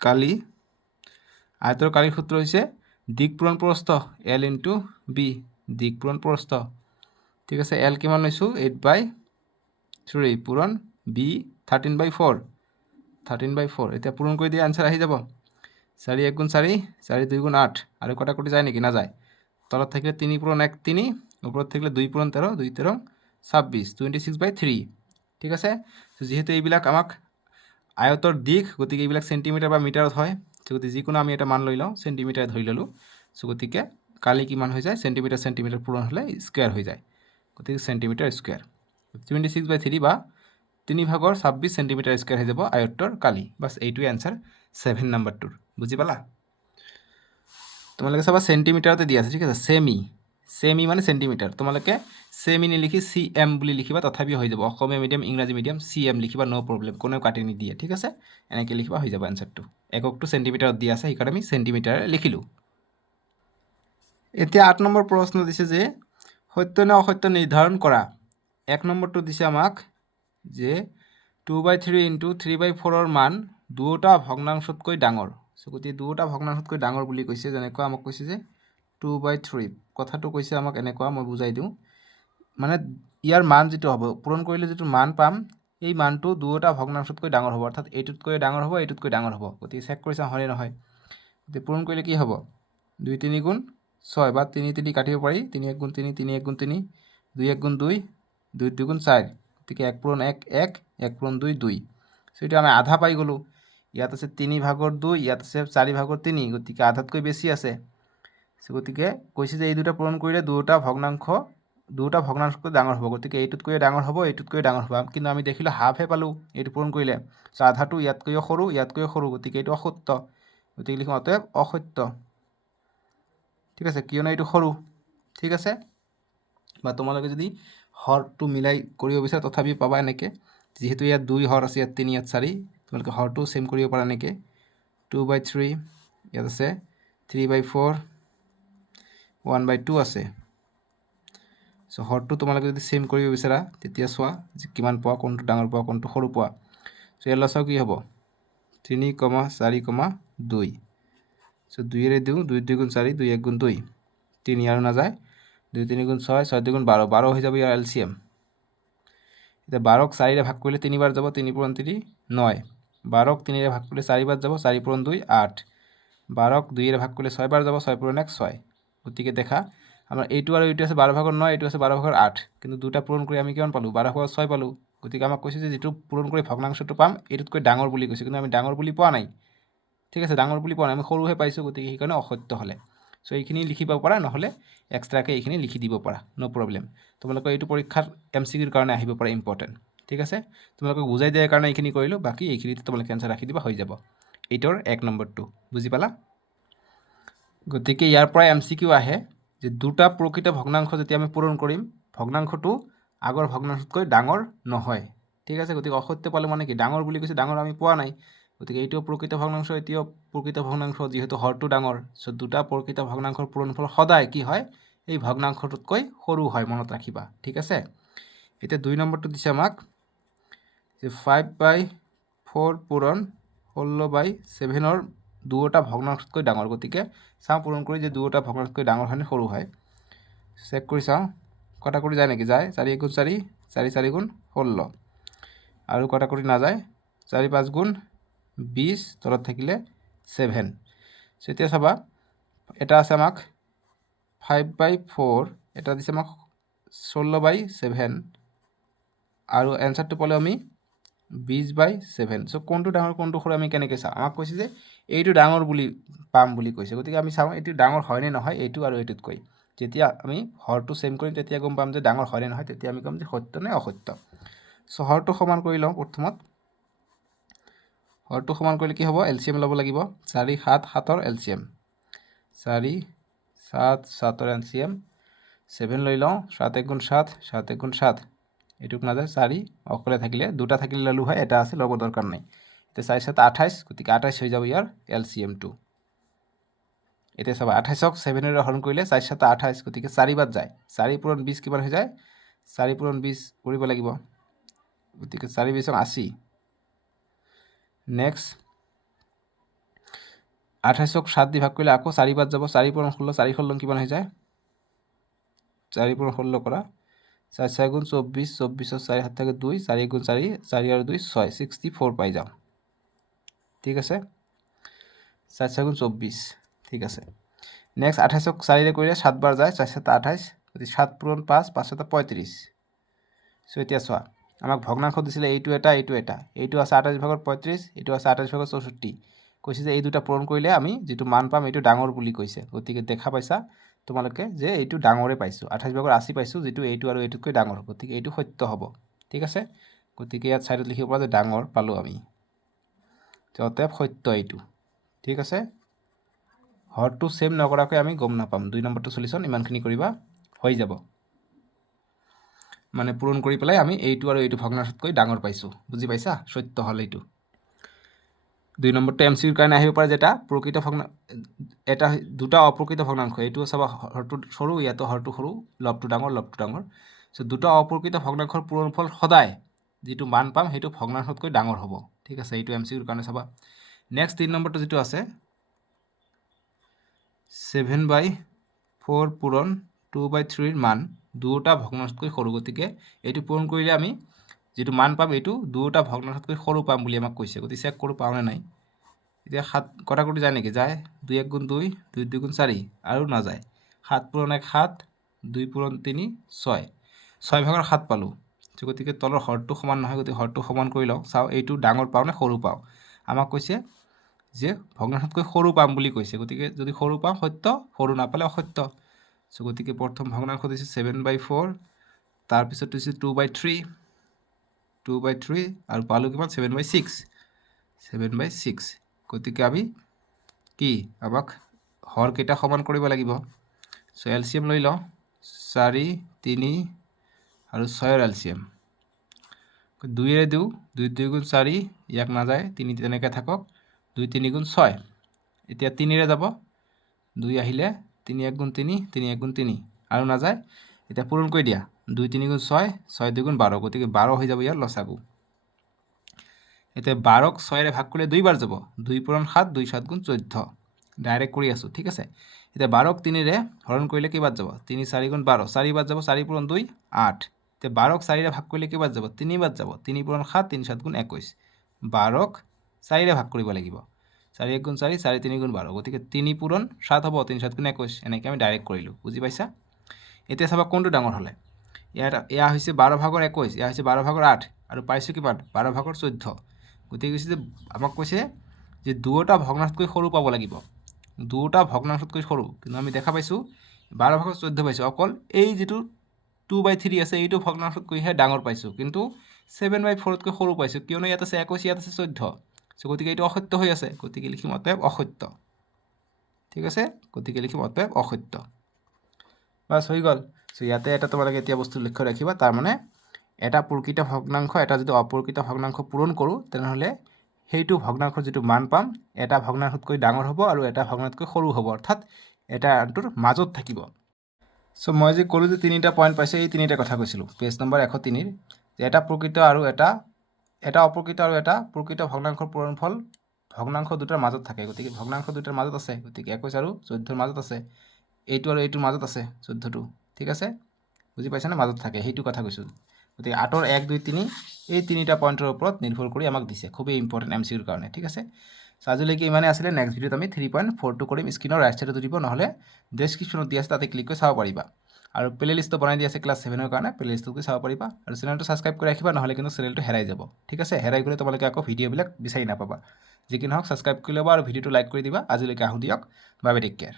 কালি আয়তৰ কালিৰ সূত্ৰ হৈছে দিক পূৰণ প্ৰস্থ এল ইনটু বি দিক পূৰণ প্ৰস্থ ঠিক আছে এল কিমান লৈছোঁ 8/3 পূৰণ বি 13/4 এতিয়া পূৰণ কৰি দিয়ে আনসাৰ আহি যাব 4 1 × 4 4 2 × 8 আৰু কটাকটি যায় নেকি নাযায় তলত থাকিলে 3 পূৰণ 1 3 ওপৰত থাকিলে 2 পূৰণ 13 2 13 26 26/3 ঠিক আছে যেহেতু এইবিলাক আমাক আয়তৰ দিক গতিকে এইবিলাক সেন্টিমিটাৰ বা মিটাৰত হয় গতিকে যিকোনো আমি এটা মান লৈ লওঁ সেন্টিমিটাৰ ধৰি ল'লোঁ সো গতিকে কালি কিমান হৈ যায় সেন্টিমিটাৰ পূৰণ হ'লে স্কোয়াৰ হৈ যায় গতিকে সেন্টিমিটাৰ স্কোয়াৰ 26/3 বা 3/26 সেন্টিমিটাৰ স্কোয়াৰ হৈ যাব আয়তৰ কালি বাছ এইটোৱে এনসাৰ 7 নম্বৰটোৰ বুজি পালা তোমালোকে চাবা সেন্টিমিটাৰতে দিয়া আছে ঠিক আছে সেমি মানে সেন্টিমিটাৰ তোমালোকে সেমি নিলিখি CM বুলি লিখিবা তথাপি হৈ যাব অসমীয়া মিডিয়াম ইংৰাজী মিডিয়াম CM লিখিবা নো প্ৰব্লেম কোনেও কাটি নিদিয়ে ঠিক আছে এনেকৈ লিখিবা হৈ যাব এনসাৰটো এককটো সেন্টিমিটাৰত দিয়া আছে সেইকাৰণে আমি সেন্টিমিটাৰে লিখিলোঁ এতিয়া 8 নম্বৰ প্ৰশ্ন দিছে যে সত্য নে অসত্য নিৰ্ধাৰণ কৰা 1 নম্বৰটো দিছে আমাক যে 2/3 × 3/4 মান দুটা ভগ্নাংশতকৈ ডাঙৰ সো গতিকে দুটা ভগ্নাংশতকৈ ডাঙৰ বুলি কৈছে যেনেকুৱা আমাক কৈছে যে 2/3 কথাটো কৈছে আমাক এনেকুৱা মই বুজাই দিওঁ মানে ইয়াৰ মান যেটো হ'ব পূৰণ কৰিলে যেটো মান পাম এই মানটো দুটা ভগ্নাংশতকৈ ডাঙৰ হ'ব অৰ্থাৎ এইটোতকৈ ডাঙৰ হ'ব এইটোতকৈ ডাঙৰ হ'ব গতিকে চেক কৰি চাওঁ হয়নে নহয় গতিকে পূৰণ কৰিলে কি হ'ব 2 3 × 6 বা 3 3 কাটিব পাৰি 3 1 × 3 3 1 × 3 2 1 × 2 2 2 × 4 গতিকে 1 পূৰণ 1 1 1 পূৰণ 2 2 সো এটা আমি আধা পাই গ'লোঁ ইয়াত আছে 3/2 ইয়াত আছে 4/3 গতিকে আধাতকৈ বেছি আছে সো গতিকে কৈছে যে এই দুটা পূৰণ কৰিলে দুটা ভগ্নাংশ দুটা ভগ্নাংশতকৈ ডাঙৰ হ'ব গতিকে এইটোতকৈ ডাঙৰ হ'ব এইটোতকৈ ডাঙৰ হ'ব কিন্তু আমি দেখিলোঁ হাফহে পালোঁ এইটো পূৰণ কৰিলে চ' আধাটো ইয়াতকৈও সৰু গতিকে এইটো অসত্য গতিকে লিখোঁ অতএৱ অসত্য ঠিক আছে কিয়নো এইটো সৰু ঠিক আছে বা তোমালোকে যদি হৰটো মিলাই কৰিব বিচাৰা তথাপি পাবা এনেকৈ যিহেতু ইয়াত 2 হৰ আছে ইয়াত 3 ইয়াত 4 তোমালোকে হৰটো সেম কৰিব পাৰা এনেকৈ 2/3 ইয়াত আছে 3/4 1/2 আছে চ' হৰটো তোমালোকে যদি সেম কৰিব বিচাৰা তেতিয়া চোৱা যে কিমান পোৱা কোনটো ডাঙৰ পোৱা কোনটো সৰু পোৱা চ' ইয়াৰ লছাগু কি হ'ব 3,4,2 চ' 2 ৰে দিওঁ 2 2 গুণ 4 2 1 গুণ 2 3 আৰু নাযায় 2 3 গুণ 6 6 2 গুণ 12 12 হৈ যাব ইয়াৰ এলচিএম এতিয়া 12ক 4 ৰে ভাগ কৰিলে 3 বাৰ যাব 3 পূৰণ 3 9 12ক 3 ৰে ভাগ কৰিলে 4 বাৰ যাব 4 পূৰণ 2 8 12ক 2 ৰে ভাগ কৰিলে 6 বাৰ যাব 6 পূৰণ 1 6 গতিকে দেখা আমাৰ এইটো আৰু এইটো আছে 12/9 এইটো আছে 12/8 কিন্তু দুটা পূৰণ কৰি আমি কিমান পালোঁ 12/6 পালোঁ গতিকে আমাক কৈছে যে যিটো পূৰণ কৰি ভগ্নাংশটো পাম এইটোতকৈ ডাঙৰ বুলি কৈছে কিন্তু আমি ডাঙৰ বুলি পোৱা নাই ঠিক আছে ডাঙৰ বুলি পোৱা নাই আমি সৰুহে পাইছোঁ গতিকে সেইকাৰণে অসত্য হ'লে চ' এইখিনি লিখিব পাৰা নহ'লে এক্সট্ৰাকৈ এইখিনি লিখি দিব পাৰা ন' প্ৰব্লেম তোমালোকৰ এইটো পৰীক্ষাৰ MCQৰ কাৰণে আহিব পাৰে ইম্পৰ্টেণ্ট ঠিক আছে তোমালোকক বুজাই দিয়াৰ কাৰণে এইখিনি কৰিলোঁ বাকী এইখিনিতে তোমালোকে এনচাৰ ৰাখি দিবা হৈ যাব 8ৰ 1 নম্বৰটো বুজি পালা গতিকে ইয়াৰ পৰা MCQ আহে যে দুটা প্ৰকৃত ভগ্নাংশ যেতিয়া আমি পূৰণ কৰিম ভগ্নাংশটো আগৰ ভগ্নাংশতকৈ ডাঙৰ নহয় ঠিক আছে গতিকে অসত্য পালোঁ মানে কি ডাঙৰ বুলি কৈছে ডাঙৰ আমি পোৱা নাই গতিকে এইটো প্ৰকৃত ভগ্নাংশ এতিয়াও প্ৰকৃত ভগ্নাংশ যিহেতু হৰটো ডাঙৰ চ' দুটা প্ৰকৃত ভগ্নাংশৰ পূৰণফল সদায় কি হয় এই ভগ্নাংশটোতকৈ সৰু হয় মনত ৰাখিবা ঠিক আছে এতিয়া 2 নম্বৰটো দিছে আমাক যে 5/4 পূৰণ 16/7ৰ দুটা ভগ্নাংশতকৈ ডাঙৰ গতিকে চাওঁ পূৰণ কৰি যে দুটা ভগ্নাংশতকৈ ডাঙৰ হয় নে সৰু হয় চেক কৰি চাওঁ কটা কৰি যায় নেকি যায় 4 1 গুণ 4 4 4 গুণ 16 আৰু কটা কৰি নাযায় 4 5 গুণ 20 তলত থাকিলে 7 চ' এতিয়া চাবা এটা আছে আমাক 5/4 এটা দিছে আমাক 16/7 আৰু এনচাৰটো পালে আমি 20/7 চ' কোনটো ডাঙৰ কোনটো সৰু আমি কেনেকৈ চাওঁ আমাক কৈছে যে এইটো ডাঙৰ বুলি পাম বুলি কৈছে গতিকে আমি চাওঁ এইটো ডাঙৰ হয় নে নহয় এইটো আৰু এইটোতকৈ যেতিয়া আমি হৰটো সেম কৰিম তেতিয়া গম পাম যে ডাঙৰ হয় নে নহয় তেতিয়া আমি ক'ম যে সত্য নে অসত্য চ' হৰটো সমান কৰি লওঁ প্ৰথমত হৰটো সমান কৰিলে কি হ'ব এলচিএম ল'ব লাগিব 4 7 7ৰ এলচিএম 4 7 7ৰ এলচিএম 7 লৈ লওঁ 7 1 গুণ 7 7 1 গুণ 7 এইটোক নাযায় 4 অকলে থাকিলে দুটা থাকিলে ল'লোঁ হয় এটা আছে ল'ব দৰকাৰ নাই এতিয়া 4 7 28 গতিকে 28 হৈ যাব ইয়াৰ এলচিএমটো এতিয়া চাবা 28ক 7ৰে হৰণ কৰিলে 4 7 28 গতিকে 4 বাৰ যায় 4 পূৰণ 20 কিমান হৈ যায় 4 পূৰণ 20 কৰিব লাগিব গতিকে 4 20 80 নেক্সট 28ক 7 দি ভাগ কৰিলে আকৌ 4 বাৰ যাব 4 পূৰণ 16 4 16 কিমান হৈ যায় 4 পূৰণ 16 কৰা 4 6 গুণ 24 24ৰ 4 7 থাকে 2 4 গুণ 4 4 আৰু 2 6 64 পাই যাওঁ ঠিক আছে 4 6 গুণ 24 ঠিক আছে নেক্সট 28ক 4ৰে কৰিলে 7 বাৰ যায় 4 7 28 গতিকে 7 পূৰণ 5 5 7 35 চ' এতিয়া চোৱা আমাক ভগ্নাংশ দিছিলে এইটো এটা এইটো আছে 28/35 এইটো আছে 28/64 কৈছে যে এই দুটা পূৰণ কৰিলে আমি যিটো মান পাম এইটো ডাঙৰ বুলি কৈছে গতিকে দেখা পাইছা তোমালোকে যে এইটো ডাঙৰে পাইছোঁ 28/80 পাইছোঁ যিটো এইটো আৰু এইটোতকৈ ডাঙৰ গতিকে এইটো সত্য হ'ব ঠিক আছে গতিকে ইয়াত চাইডত লিখিব পৰা যে ডাঙৰ পালোঁ আমি অতএৱ সত্য এইটো ঠিক আছে হৰটো সেম নকৰাকৈ আমি গম নাপাম 2 নম্বৰটো সলিউশ্যন ইমানখিনি কৰিবা হৈ যাব মানে পূৰণ কৰি পেলাই আমি এইটো আৰু এইটো ভগ্নাংশতকৈ ডাঙৰ পাইছোঁ বুজি পাইছা সত্য হ'ল এইটো 2 নম্বৰটো MCQৰ কাৰণে আহিব পাৰে যে এটা দুটা অপ্ৰকৃত ভগ্নাংশ এইটো চাবা হৰটো সৰু ইয়াতো হৰটো সৰু লবটো ডাঙৰ চ' দুটা অপ্ৰকৃত ভগ্নাংশৰ পূৰণফল সদায় যিটো মান পাম সেইটো ভগ্নাংশতকৈ ডাঙৰ হ'ব ঠিক আছে এইটো MCQৰ কাৰণে চাবা নেক্সট 3 নম্বৰটো যিটো আছে 7/4 পূৰণ 2/3ৰ মান দুটা ভগ্নাংশতকৈ সৰু গতিকে এইটো পূৰণ কৰিলে আমি যিটো মান পাম এইটো দুটা ভগ্নাংশতকৈ সৰু পাম বুলি আমাক কৈছে গতিকে চেক কৰোঁ পাওঁনে নাই এতিয়া 7 কটাকটি যায় নেকি যায় 2 1 গুণ 2 2 2 গুণ 4 আৰু নাযায় 7 পূৰণ 1 7 2 পূৰণ 3 6 6/7 পালোঁ গতিকে তলৰ হৰটো সমান নহয় গতিকে হৰটো সমান কৰি লওঁ চাওঁ এইটো ডাঙৰ পাওঁ নে সৰু পাওঁ আমাক কৈছে যে ভগ্নাংশতকৈ সৰু পাম বুলি কৈছে গতিকে যদি সৰু পাওঁ সত্য সৰু নাপালে অসত্য সো গতিকে প্ৰথম ভগ্নাংশ দিছে 7/4 তাৰপিছত দিছে 2/3 আৰু পালো কিমান 7/6 গতিকে আমি কি আমাক হৰ কেইটা সমান কৰিব লাগিব সো এলচিএম লৈ লওঁ 4 3 আৰু 6 এলচিএম 2 এৰে দিওঁ 2 2 গুণ 4 ইয়াক নাযায় 3 তেনেকৈ থাকক 2 3 গুণ 6 এতিয়া 3 এৰে যাব 2 আহিলে 3 1 গুণ 3 3 1 গুণ 3 আৰু নাযায় এতিয়া পূৰণ কৰি দিয়া 2 3 গুণ 6 6 2 গুণ 12 গতিকে 12 হৈ যাব ইয়াৰ লসাগু এতিয়া 12ক 6 এৰে ভাগ কৰিলে 2 বাৰ যাব 2 পূৰণ 7 2 7 গুণ 14 ডাইৰেক্ট কৰি আছো ঠিক আছে এতিয়া 12ক 3 এৰে হৰণ কৰিলে কিবাত যাব 3 4 গুণ 12 4 বাৰ যাব 4 পূৰণ 2 8 এতিয়া 12ক 4 এৰে ভাগ কৰিলে কিবাত যাব 3 বাৰ যাব 3 পূৰণ 7 3 7 গুণ 21 12ক 4 এৰে ভাগ কৰিব লাগিব 4 1 গুণ 4 4 3 গুণ 12 গতিকে 3 পূৰণ 7 হ'ব 3 7 গুণ 21 এনেকৈ আমি ডাইৰেক্ট কৰিলোঁ বুজি পাইছা এতিয়া চাবা কোনটো ডাঙৰ হ'লে এয়া হৈছে 12 ভাগৰ 21 এয়া হৈছে 12 ভাগৰ 8 আৰু পাইছোঁ কিমান 12 ভাগৰ 14 গতিকে কৈছে যে আমাক কৈছে যে দুটা ভগ্নাংশতকৈ সৰু পাব লাগিব দুটা ভগ্নাংশতকৈ সৰু কিন্তু আমি দেখা পাইছোঁ 12 ভাগৰ 14 পাইছোঁ অকল এই যিটো 2/3 আছে এইটো ভগ্নাংশতকৈহে ডাঙৰ পাইছোঁ কিন্তু 7/4তকৈ সৰু পাইছোঁ কিয়নো ইয়াত আছে 21 ইয়াত আছে 14 সো গতিকে এইটো অসত্য হৈ আছে গতিকে লিখিম অতএব অসত্য ঠিক আছে গতিকে লিখিম অতএব অসত্য বাস হৈ গ'ল সো ইয়াতে এটা তোমালোকে এতিয়া বস্তু লক্ষ্য ৰাখিবা তাৰ মানে এটা প্ৰকৃত ভগ্নাংশ এটা যদি অপ্ৰকৃত ভগ্নাংশ পূৰণ কৰোঁ তেনেহ'লে সেইটো ভগ্নাংশৰ যিটো মান পাম এটা ভগ্নাংশতকৈ ডাঙৰ হ'ব আৰু এটা ভগ্নাংশতকৈ সৰু হ'ব অৰ্থাৎ এটা আনটোৰ মাজত থাকিব সো মই যে ক'লোঁ যে তিনিটা পইণ্ট পাইছে এই তিনিটা কথা কৈছিলোঁ পেজ নম্বৰ 103 যে এটা প্ৰকৃত আৰু এটা অপ্ৰকৃত আৰু এটা প্ৰকৃত ভগ্নাংশৰ পূৰণফল ভগ্নাংশ দুটাৰ মাজত থাকে গতিকে ভগ্নাংশ দুটাৰ মাজত আছে গতিকে 21 আৰু 14ৰ মাজত আছে এইটো আৰু এইটোৰ মাজত আছে 14টো ঠিক আছে বুজি পাইছানে মাজত থাকে সেইটো কথা কৈছোঁ গতিকে 8ৰ 1 2 3 এই তিনিটা পইণ্টৰ ওপৰত নিৰ্ভৰ কৰি আমাক দিছে খুবেই ইম্পৰ্টেণ্ট এমচিকিউৰ কাৰণে ঠিক আছে আজিলৈকে ইমানে আছিলে নেক্সট ভিডিঅ'ত আমি 3.42 কৰিম স্ক্ৰীনৰ ৰাইট ছাইডত দিব নহ'লে ডেছক্ৰিপশ্যনত দিয়া আছে তাতে ক্লিক কৰি চাব পাৰিবা আৰু প্লে লিষ্টটো বনাই দিয়া আছে ক্লাছ 7ৰ কাৰণে প্লে লিষ্টটো গৈ চাব পাৰিবা আৰু চেনেলটো ছাবস্ক্ৰাইব কৰি ৰাখিবা নহ'লে কিন্তু চেনেলটো হেৰাই যাব ঠিক আছে হেৰাই গ'লে তোমালোকে আকৌ ভিডিঅ'বিলাক বিচাৰি নাপাবা যি কি নহওক ছাবস্ক্ৰাইব কৰি ল'বা আৰু ভিডিঅ'টো লাইক কৰি দিবা আজিলৈকে আহোঁ দিয়ক বাই বাই টেক কেয়াৰ